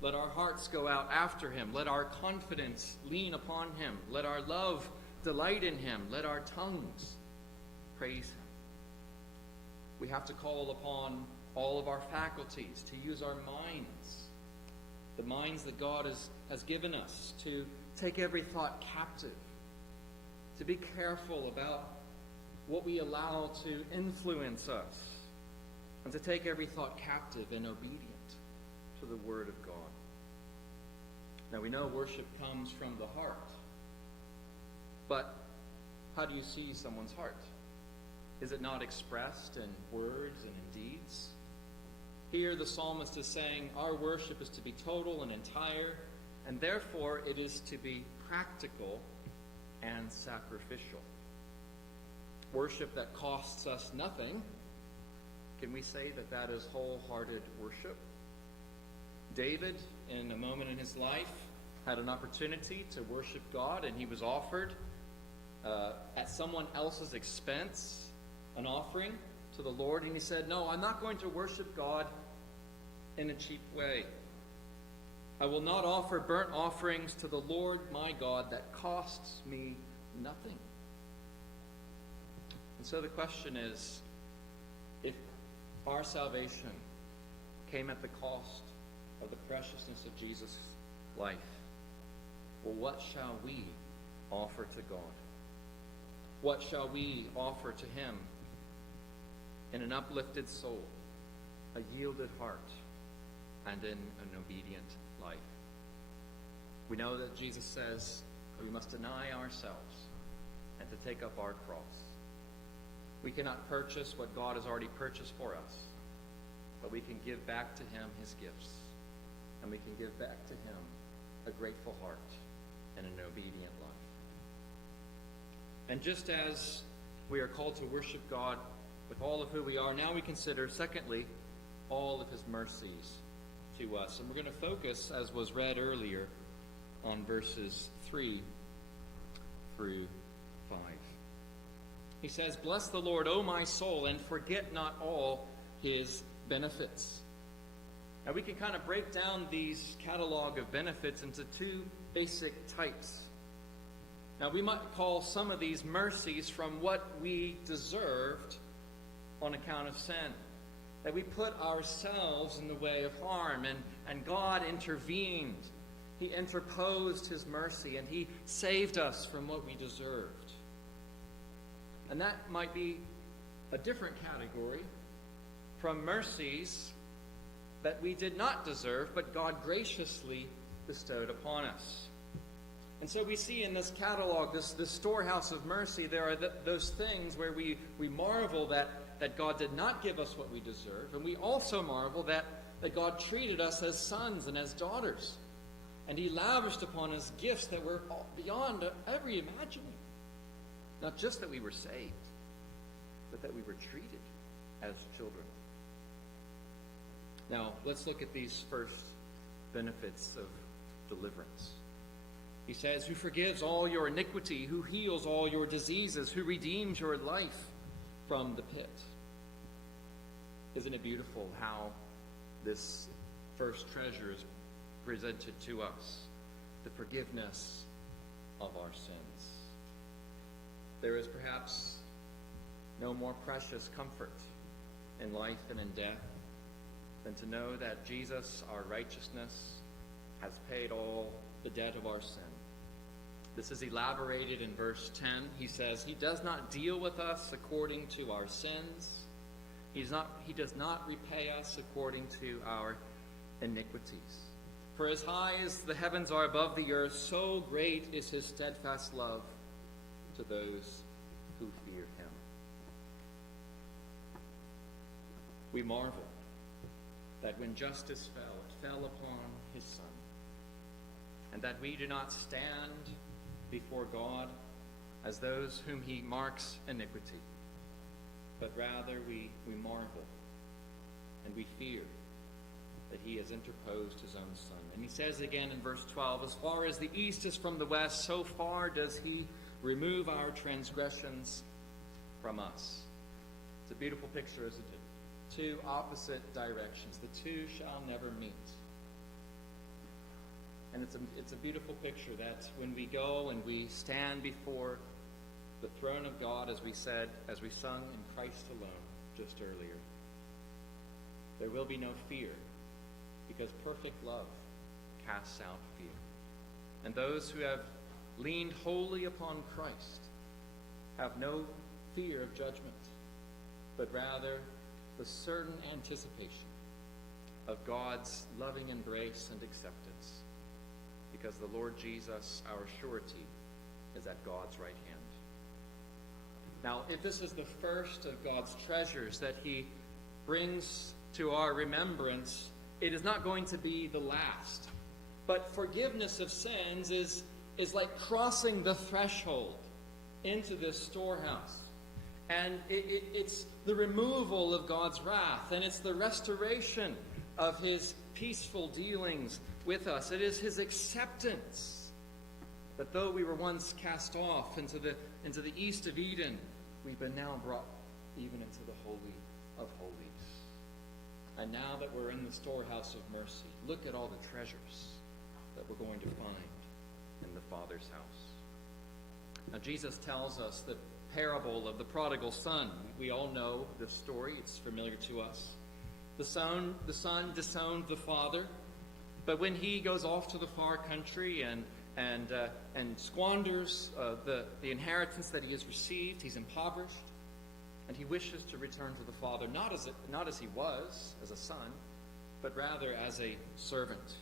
Let our hearts go out after him. Let our confidence lean upon him. Let our love delight in him. Let our tongues praise him. We have to call upon all of our faculties to use our minds, the minds that God has given us, to take every thought captive, to be careful about what we allow to influence us, and to take every thought captive and obedient to the Word of God. Now we know worship comes from the heart, but how do you see someone's heart? Is it not expressed in words and in deeds? Here the psalmist is saying our worship is to be total and entire, and therefore it is to be practical and sacrificial. Worship that costs us nothing, can we say that that is wholehearted worship? David, in a moment in his life, had an opportunity to worship God, and he was offered at someone else's expense an offering to the Lord, and he said, no, I'm not going to worship God in a cheap way. I will not offer burnt offerings to the Lord my God that costs me nothing. And so the question is, if our salvation came at the cost of the preciousness of Jesus' life, well, what shall we offer to God? What shall we offer to him in an uplifted soul, a yielded heart, and in an obedient life? We know that Jesus says we must deny ourselves and to take up our cross. We cannot purchase what God has already purchased for us, but we can give back to him his gifts, and we can give back to him a grateful heart and an obedient life. And just as we are called to worship God with all of who we are, now we consider, secondly, all of his mercies to us. And we're going to focus, as was read earlier, on verses 3 through 5. He says, "Bless the Lord, O my soul, and forget not all his benefits." Now we can kind of break down these catalog of benefits into two basic types. Now we might call some of these mercies from what we deserved on account of sin. That we put ourselves in the way of harm, and God intervened. He interposed his mercy, and he saved us from what we deserved. And that might be a different category from mercies that we did not deserve, but God graciously bestowed upon us. And so we see in this catalog, this storehouse of mercy, there are those things where we marvel that God did not give us what we deserve, and we also marvel that God treated us as sons and as daughters, and he lavished upon us gifts that were beyond every imagining. Not just that we were saved, but that we were treated as children. Now, let's look at these first benefits of deliverance. He says, "Who forgives all your iniquity, who heals all your diseases, who redeems your life from the pit." Isn't it beautiful how this first treasure is presented to us? The forgiveness of our sins. There is perhaps no more precious comfort in life and in death than to know that Jesus, our righteousness, has paid all the debt of our sin. This is elaborated in verse 10. He says, "He does not deal with us according to our sins. He does not repay us according to our iniquities. For as high as the heavens are above the earth, so great is his steadfast love to those who fear him." We marvel that when justice fell, it fell upon his Son, and that we do not stand before God as those whom he marks iniquity, but rather we marvel and we fear that he has interposed his own Son. And he says again in verse 12, "As far as the east is from the west, so far does he remove our transgressions from us." It's a beautiful picture, isn't it? Two opposite directions. The two shall never meet. And it's a beautiful picture that when we go and we stand before the throne of God, as we said, as we sung in Christ alone just earlier, there will be no fear, because perfect love casts out fear. And those who have leaned wholly upon Christ have no fear of judgment, but rather the certain anticipation of God's loving embrace and acceptance, because the Lord Jesus, our surety, is at God's right hand. Now, if this is the first of God's treasures that he brings to our remembrance, it is not going to be the last. But forgiveness of sins is like crossing the threshold into this storehouse. And it's the removal of God's wrath, and it's the restoration of his peaceful dealings with us. It is his acceptance that though we were once cast off into the east of Eden, we've been now brought even into the Holy of Holies. And now that we're in the storehouse of mercy, look at all the treasures that we're going to find in the Father's house. Now, Jesus tells us the parable of the prodigal son. We all know this story. It's familiar to us. The son disowned the father, but when he goes off to the far country and squanders the inheritance that he has received, he's impoverished, and he wishes to return to the father, not as he was, as a son, but rather as a servant.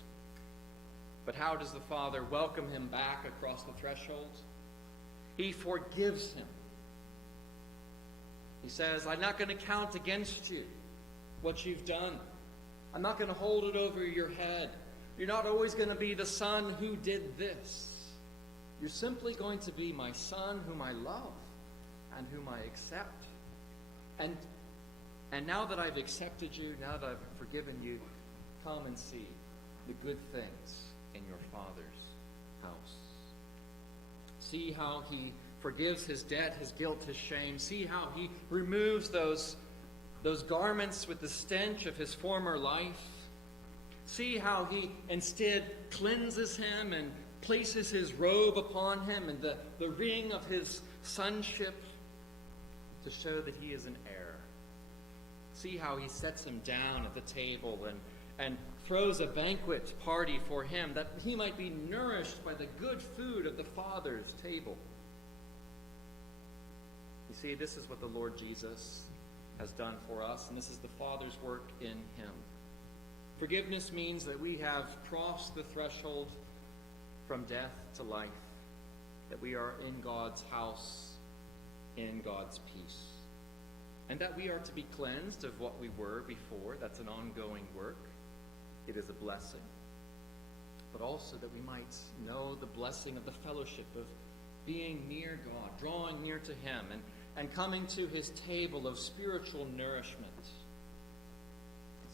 But how does the father welcome him back across the threshold? He forgives him. He says, I'm not going to count against you what you've done. I'm not going to hold it over your head. You're not always going to be the son who did this. You're simply going to be my son whom I love and whom I accept. And now that I've accepted you, now that I've forgiven you, come and see the good things in your Father's house. See how he forgives his debt, his guilt, his shame. See how he removes those garments with the stench of his former life. See how he instead cleanses him and places his robe upon him and the ring of his sonship to show that he is an heir. See how he sets him down at the table and throws a banquet party for him, that he might be nourished by the good food of the Father's table. You see, this is what the Lord Jesus has done for us, and this is the Father's work in him. Forgiveness means that we have crossed the threshold from death to life, that we are in God's house, in God's peace, and that we are to be cleansed of what we were before. That's an ongoing work. It is a blessing. But also that we might know the blessing of the fellowship of being near God, drawing near to him, and coming to his table of spiritual nourishment.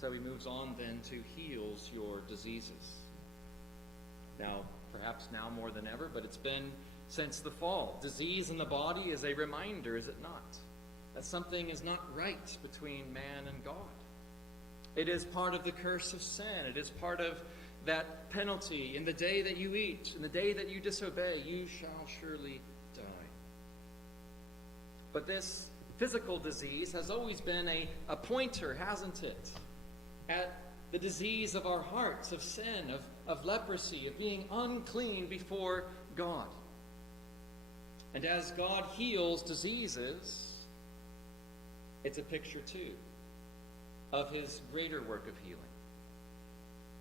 So he moves on then to heals your diseases. Now, perhaps now more than ever, but it's been since the fall. Disease in the body is a reminder, is it not? That something is not right between man and God. It is part of the curse of sin. It is part of that penalty. In the day that you eat, in the day that you disobey, you shall surely die. But this physical disease has always been a pointer, hasn't it, at the disease of our hearts, of sin, of leprosy, of being unclean before God. And as God heals diseases, it's a picture too of his greater work of healing,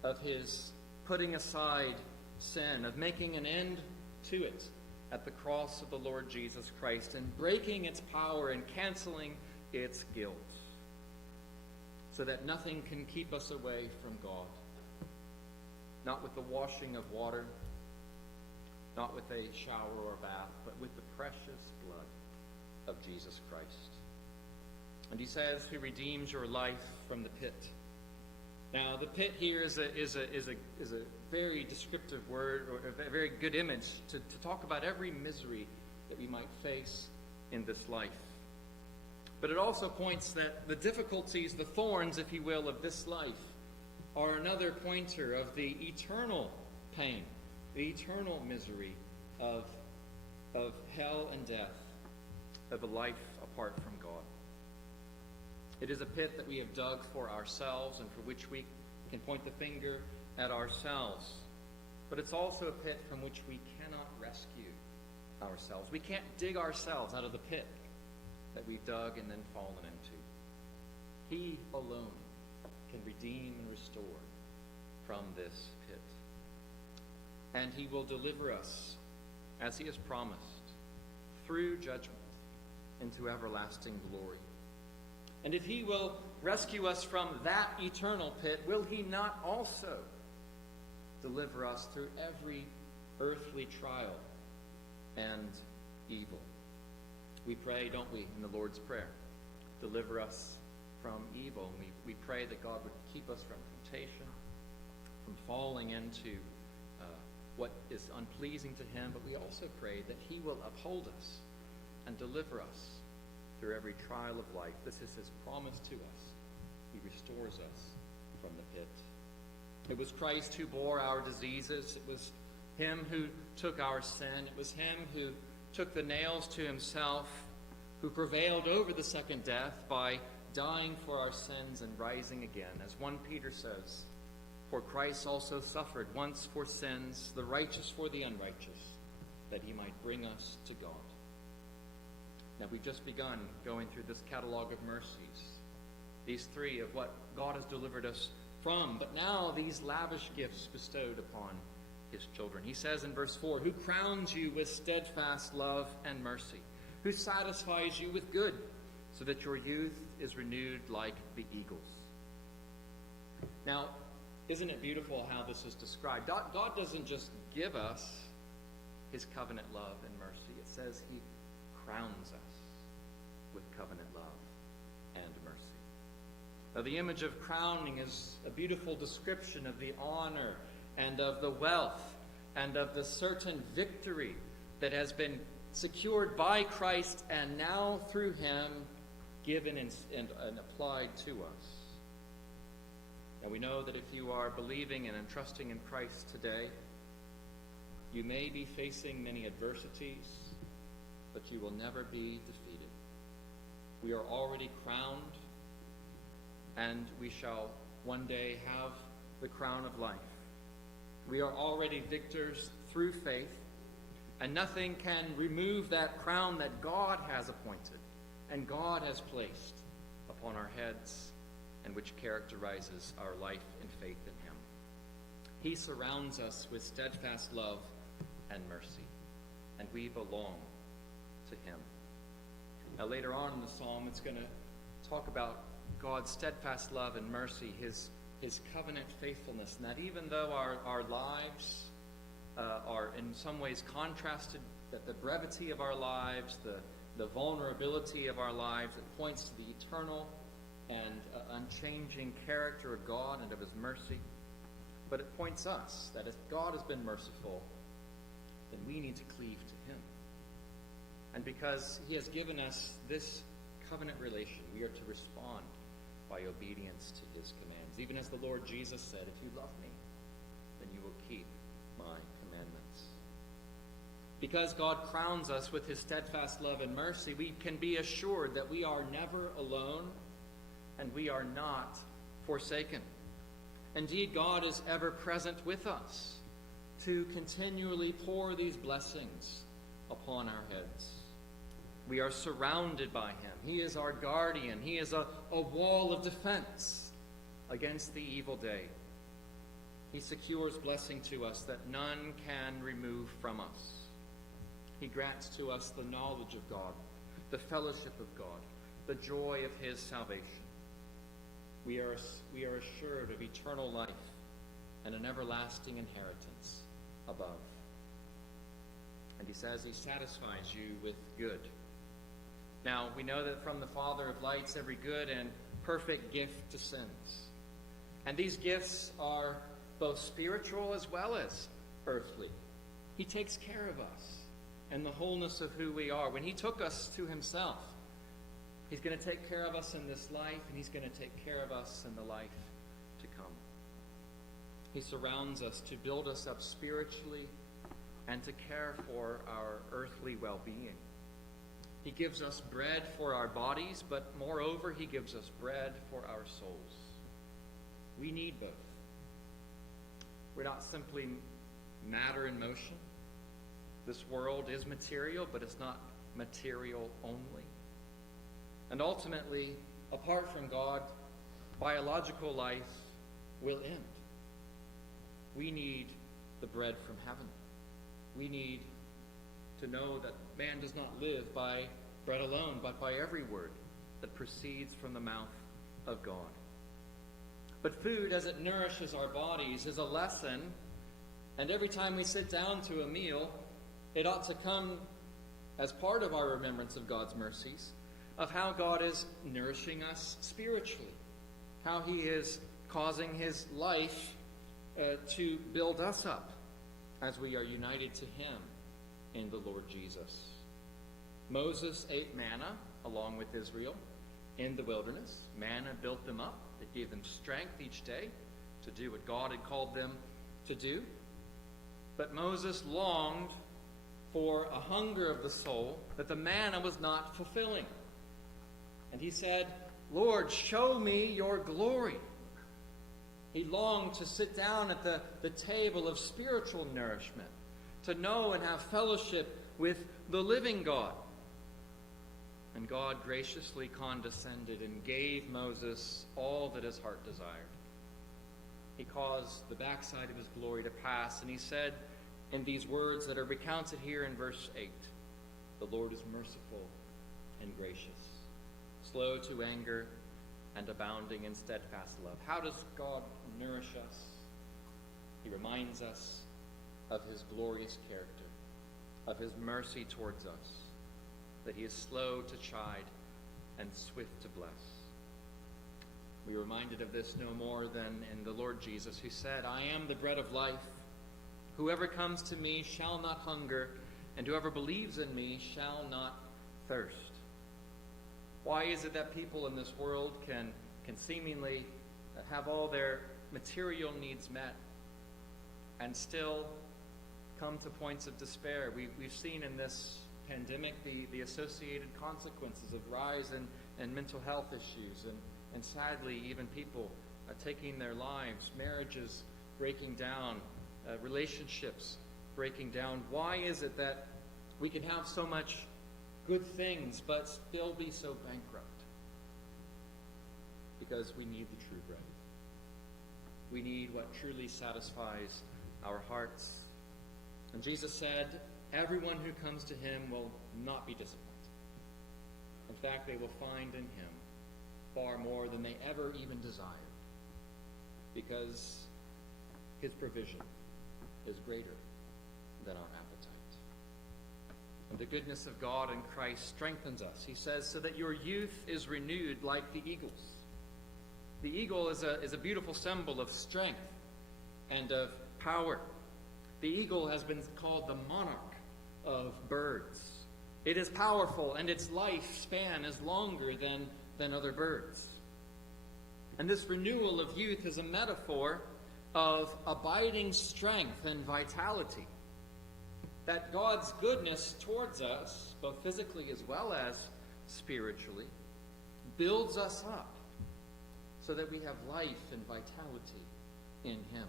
of his putting aside sin, of making an end to it at the cross of the Lord Jesus Christ, and breaking its power and canceling its guilt, so that nothing can keep us away from God. Not with the washing of water, not with a shower or bath, but with the precious blood of Jesus Christ. And he says he redeems your life from the pit. Now, the pit here is a very descriptive word, or a very good image to talk about every misery that we might face in this life. But it also points that the difficulties, the thorns, if you will, of this life are another pointer of the eternal pain, the eternal misery of hell and death, of a life apart from God. It is a pit that we have dug for ourselves and for which we can point the finger at ourselves. But it's also a pit from which we cannot rescue ourselves. We can't dig ourselves out of the pit that we've dug and then fallen into. He alone can redeem and restore from this pit. And he will deliver us, as he has promised, through judgment into everlasting glory. And if he will rescue us from that eternal pit, will he not also deliver us through every earthly trial and evil? We pray, don't we, in the Lord's Prayer, deliver us from evil. And we pray that God would keep us from temptation, from falling into what is unpleasing to him, but we also pray that he will uphold us and deliver us through every trial of life. This is his promise to us. He restores us from the pit. It was Christ who bore our diseases. It was him who took our sin. It was him who took the nails to himself, who prevailed over the second death by dying for our sins and rising again. As 1 Peter says, for Christ also suffered once for sins, the righteous for the unrighteous, that he might bring us to God. Now, we've just begun going through this catalog of mercies, these three of what God has delivered us from, but now these lavish gifts bestowed upon his children. He says in verse 4, who crowns you with steadfast love and mercy, who satisfies you with good, so that your youth is renewed like the eagles. Now, isn't it beautiful how this is described? God doesn't just give us his covenant love and mercy. It says he crowns us with covenant love and mercy. Now, the image of crowning is a beautiful description of the honor and of the wealth and of the certain victory that has been secured by Christ and now through him given and applied to us. Now, we know that if you are believing and trusting in Christ today, you may be facing many adversities, but you will never be defeated. We are already crowned, and we shall one day have the crown of life. We are already victors through faith, and nothing can remove that crown that God has appointed and God has placed upon our heads, and which characterizes our life in faith in him. He surrounds us with steadfast love and mercy, and we belong to him. Now, later on in the psalm, it's going to talk about God's steadfast love and mercy, his covenant faithfulness, and that even though our lives are in some ways contrasted, that the brevity of our lives, the vulnerability of our lives, it points to the eternal and unchanging character of God and of his mercy. But it points us that if God has been merciful, then we need to cleave to him. And because he has given us this covenant relation, we are to respond by obedience to his commands. Even as the Lord Jesus said, if you love me, then you will keep my commandments. Because God crowns us with his steadfast love and mercy, we can be assured that we are never alone and we are not forsaken. Indeed, God is ever present with us to continually pour these blessings upon our heads. We are surrounded by him. He is our guardian. He is a wall of defense against the evil day. He secures blessing to us that none can remove from us. He grants to us the knowledge of God, the fellowship of God, the joy of his salvation. We are assured of eternal life and an everlasting inheritance above. And he says he satisfies you with good. Now, we know that from the Father of lights, every good and perfect gift descends. And these gifts are both spiritual as well as earthly. He takes care of us and the wholeness of who we are. When he took us to himself, he's going to take care of us in this life, and he's going to take care of us in the life to come. He surrounds us to build us up spiritually and to care for our earthly well-being. He gives us bread for our bodies, but moreover, he gives us bread for our souls. We need both. We're not simply matter in motion. This world is material, but it's not material only. And ultimately, apart from God, biological life will end. We need the bread from heaven. We need to know that man does not live by bread alone, but by every word that proceeds from the mouth of God. But food, as it nourishes our bodies, is a lesson, and every time we sit down to a meal, it ought to come as part of our remembrance of God's mercies, of how God is nourishing us spiritually, how he is causing his life to build us up as we are united to him in the Lord Jesus. Moses ate manna along with Israel in the wilderness. Manna built them up. It gave them strength each day. to do what God had called them to do. But Moses longed for a hunger of the soul that the manna was not fulfilling. And he said, Lord, show me your glory. He longed to sit down at the table of spiritual nourishment, to know and have fellowship with the living God. And God graciously condescended and gave Moses all that his heart desired. He caused the backside of his glory to pass, and he said in these words that are recounted here in verse 8, the Lord is merciful and gracious, slow to anger, and abounding in steadfast love. How does God nourish us? He reminds us of his glorious character, of his mercy towards us, that he is slow to chide and swift to bless. We are reminded of this no more than in the Lord Jesus, who said, I am the bread of life. Whoever comes to me shall not hunger, and whoever believes in me shall not thirst. Why is it that people in this world can seemingly have all their material needs met and still come to points of despair? We've seen in this pandemic the associated consequences of rise in mental health issues, and sadly even people taking their lives, marriages breaking down, relationships breaking down. Why is it that we can have so much good things but still be so bankrupt? Because we need the true bread. We need what truly satisfies our hearts. And Jesus said, everyone who comes to him will not be disappointed. In fact, they will find in him far more than they ever even desired, because his provision is greater than our appetite. And the goodness of God in Christ strengthens us. He says, so that your youth is renewed like the eagles. The eagle is a beautiful symbol of strength and of power. The eagle has been called the monarch of birds. It is powerful, and its lifespan is longer than other birds. And this renewal of youth is a metaphor of abiding strength and vitality. That God's goodness towards us, both physically as well as spiritually, builds us up so that we have life and vitality in him.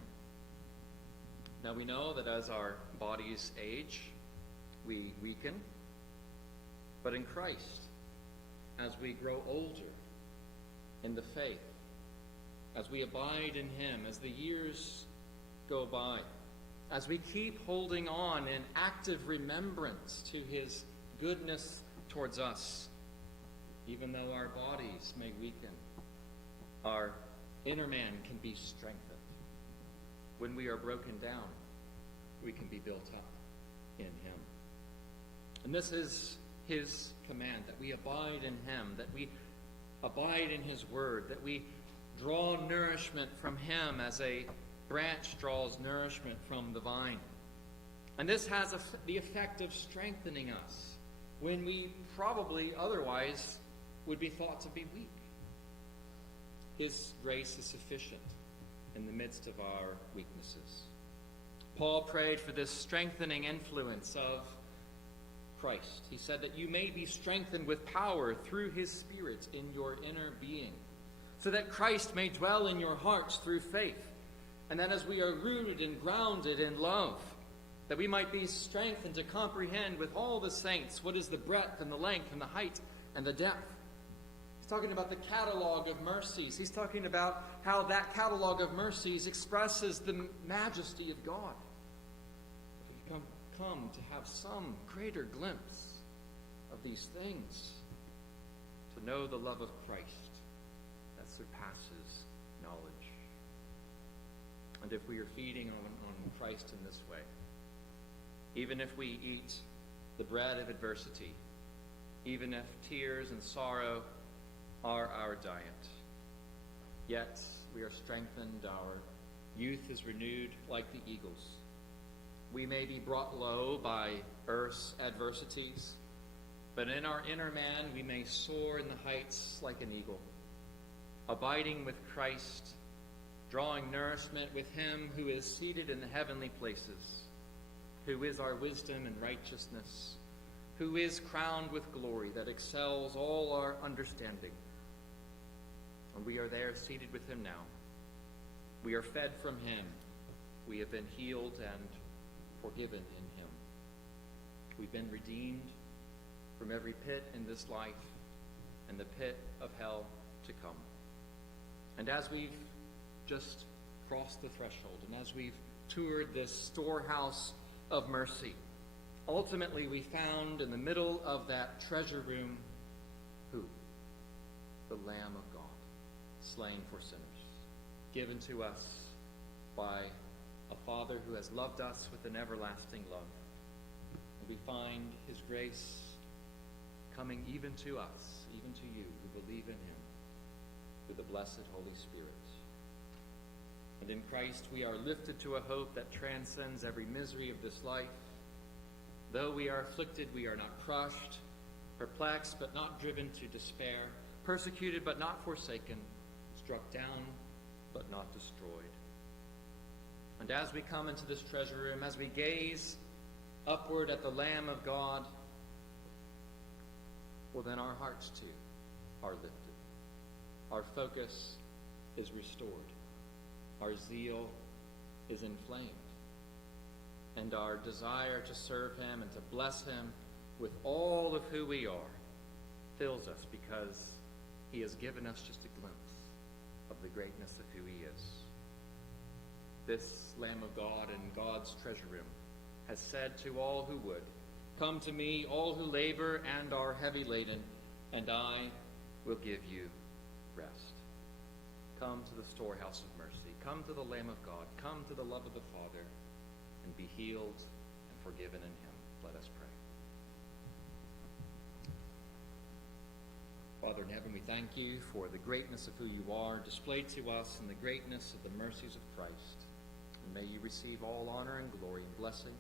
Now we know that as our bodies age, we weaken. But in Christ, as we grow older in the faith, as we abide in him, as the years go by, as we keep holding on in active remembrance to his goodness towards us, even though our bodies may weaken, our inner man can be strengthened. When we are broken down, we can be built up in him. And this is his command, that we abide in him, that we abide in his word, that we draw nourishment from him as a branch draws nourishment from the vine. And this has the effect of strengthening us when we probably otherwise would be thought to be weak. His grace is sufficient in the midst of our weaknesses. Paul prayed for this strengthening influence of Christ. He said that you may be strengthened with power through his Spirit in your inner being, so that Christ may dwell in your hearts through faith, and that as we are rooted and grounded in love, that we might be strengthened to comprehend with all the saints what is the breadth and the length and the height and the depth. He's talking about the catalog of mercies. He's talking about how that catalog of mercies expresses the majesty of God. If we come to have some greater glimpse of these things, to know the love of Christ that surpasses knowledge. And if we are feeding on Christ in this way, even if we eat the bread of adversity, even if tears and sorrow are our diet, yet we are strengthened, our youth is renewed like the eagles. We may be brought low by earth's adversities, but in our inner man we may soar in the heights like an eagle, abiding with Christ, drawing nourishment with him who is seated in the heavenly places, who is our wisdom and righteousness, who is crowned with glory that excels all our understanding. And we are there seated with him now. We are fed from him. We have been healed and forgiven in him. We've been redeemed from every pit in this life and the pit of hell to come. And as we've just crossed the threshold, and as we've toured this storehouse of mercy, ultimately we found in the middle of that treasure room who? The Lamb of God, slain for sinners, given to us by a Father who has loved us with an everlasting love. And we find his grace coming even to us, even to you who believe in him, through the blessed Holy Spirit. And in Christ we are lifted to a hope that transcends every misery of this life. Though we are afflicted, we are not crushed, perplexed, but not driven to despair, persecuted, but not forsaken, struck down, but not destroyed. And as we come into this treasure room, as we gaze upward at the Lamb of God, well, then our hearts too are lifted. Our focus is restored. Our zeal is inflamed. And our desire to serve him and to bless him with all of who we are fills us, because he has given us just a glimpse of the greatness of who he is. This Lamb of God in God's treasure room has said to all who would, "Come to me, all who labor and are heavy laden, and I will give you rest." Come to the storehouse of mercy. Come to the Lamb of God. Come to the love of the Father, and be healed and forgiven in him. Let us pray. Father in heaven, we thank you for the greatness of who you are displayed to us and the greatness of the mercies of Christ. And may you receive all honor and glory and blessing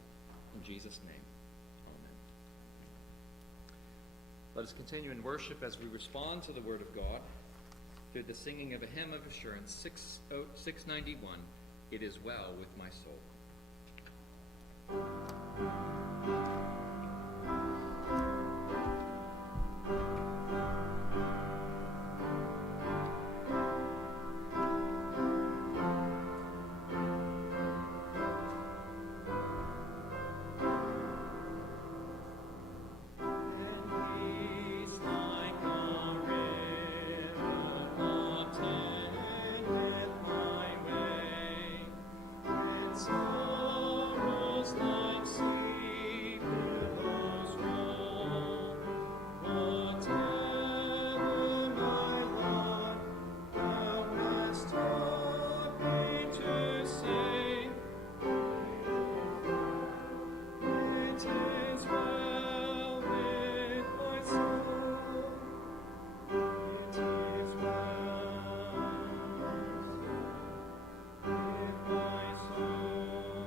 in Jesus' name. Amen. Let us continue in worship as we respond to the word of God through the singing of a hymn of assurance, 691, "It is Well with My Soul." With my soul.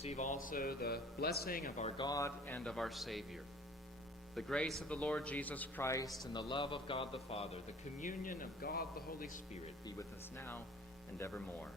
receive also the blessing of our God and of our Savior. The grace of the Lord Jesus Christ and the love of God the Father, the communion of God the Holy Spirit be with us now and evermore.